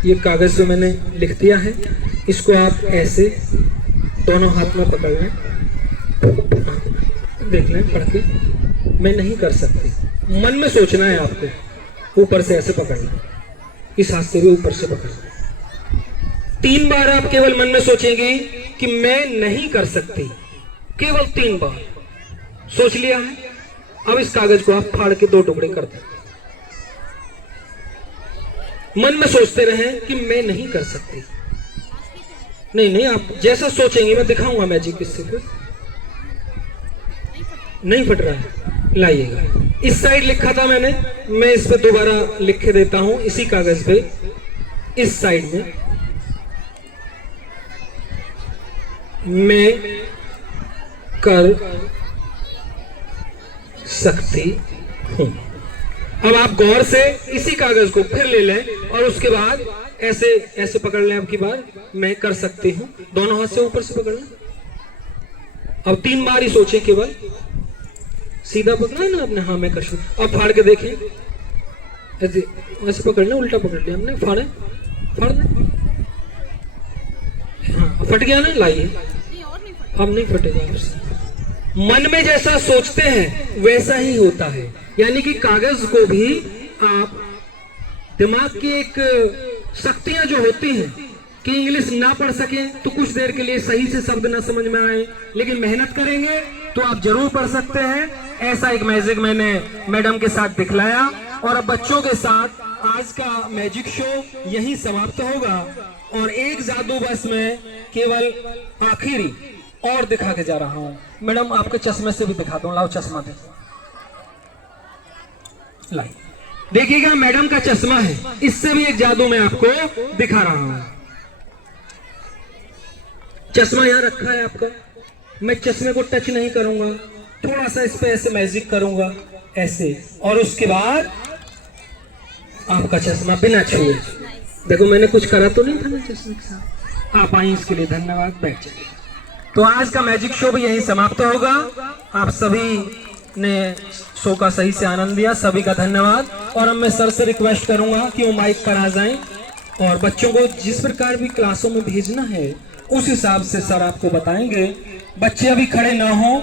ये कागज जो मैंने लिख दिया है, इसको आप ऐसे दोनों हाथ में पकड़ लें, देख लें पढ़ के। मैं नहीं कर सकती, मन में सोचना है आपको। ऊपर से ऐसे पकड़ना, इस हाथ से भी ऊपर से पकड़ना। 3 बार आप केवल मन में सोचेंगे कि मैं नहीं कर सकती, केवल 3 बार सोच लिया है। अब इस कागज को आप फाड़ के 2 टुकड़े कर दें। मन में सोचते रहें कि मैं नहीं कर सकती। नहीं, आप जैसा सोचेंगे, मैं दिखाऊंगा मैजिक इससे फिर। नहीं फट रहा है, लाइएगा। इस साइड लिखा था मैंने, मैं इस पे दोबारा लिख के देता हूं इसी कागज पे। इस साइड में मैं कर सकती हूं। अब आप गौर से इसी कागज को फिर ले लें और उसके बाद ऐसे ऐसे पकड़ लें। अब की बार मैं कर सकती हूं, दोनों हाथ से ऊपर से पकड़ लें। अब 3 बार ही सोचें, केवल सीधा पकड़ा है ना आपने, हाँ मैं कर सकती। अब फाड़ के देखें, ऐसे ऐसे पकड़ लें, उल्टा पकड़ लिया हमने, फाड़ दें। हाँ, फट गया ना, लाइए। अब नहीं फटेगा आपसे। मन में जैसा सोचते हैं वैसा ही होता है। यानी कि कागज को भी आप दिमाग की एक शक्तियां जो होती हैं कि इंग्लिश ना पढ़ सकें तो कुछ देर के लिए सही से शब्द ना समझ में आए, लेकिन मेहनत करेंगे तो आप जरूर पढ़ सकते हैं। ऐसा एक मैजिक मैंने मैडम के साथ दिखलाया। और अब बच्चों के साथ आज का मैजिक शो यहीं समाप्त होगा। और एक जादू बस में केवल आखिरी और दिखा के जा रहा हूं। मैडम आपके चश्मे से भी दिखा दूं, लाओ चश्मा दे, लाई। देखिएगा मैडम का चश्मा है, इससे भी एक जादू मैं आपको दिखा रहा हूं। चश्मा यहां रखा है आपका, मैं चश्मे को टच नहीं करूंगा, थोड़ा सा इस पे ऐसे मैजिक करूंगा ऐसे, और उसके बाद आपका चश्मा बिना छुए। देखो मैंने कुछ करा तो नहीं था ना चश्मे के साथ। आप आई इसके लिए धन्यवाद, बैठ जाइए। तो आज का मैजिक शो भी यहीं समाप्त होगा। आप सभी ने शो का सही से आनंद लिया, सभी का धन्यवाद। और अब मैं सर से रिक्वेस्ट करूंगा कि वो माइक पर आ जाएं और बच्चों को जिस प्रकार भी क्लासों में भेजना है उस हिसाब से सर आपको बताएंगे। बच्चे अभी खड़े ना हो,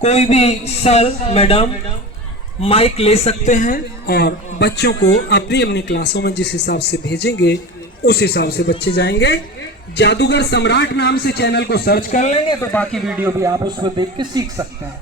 कोई भी सर मैडम माइक ले सकते हैं और बच्चों को अपनी अपनी क्लासों में जिस हिसाब से भेजेंगे उस हिसाब से बच्चे जाएंगे। जादूगर सम्राट नाम से चैनल को सर्च कर लेंगे तो बाकी वीडियो भी आप उसको देख के सीख सकते हैं।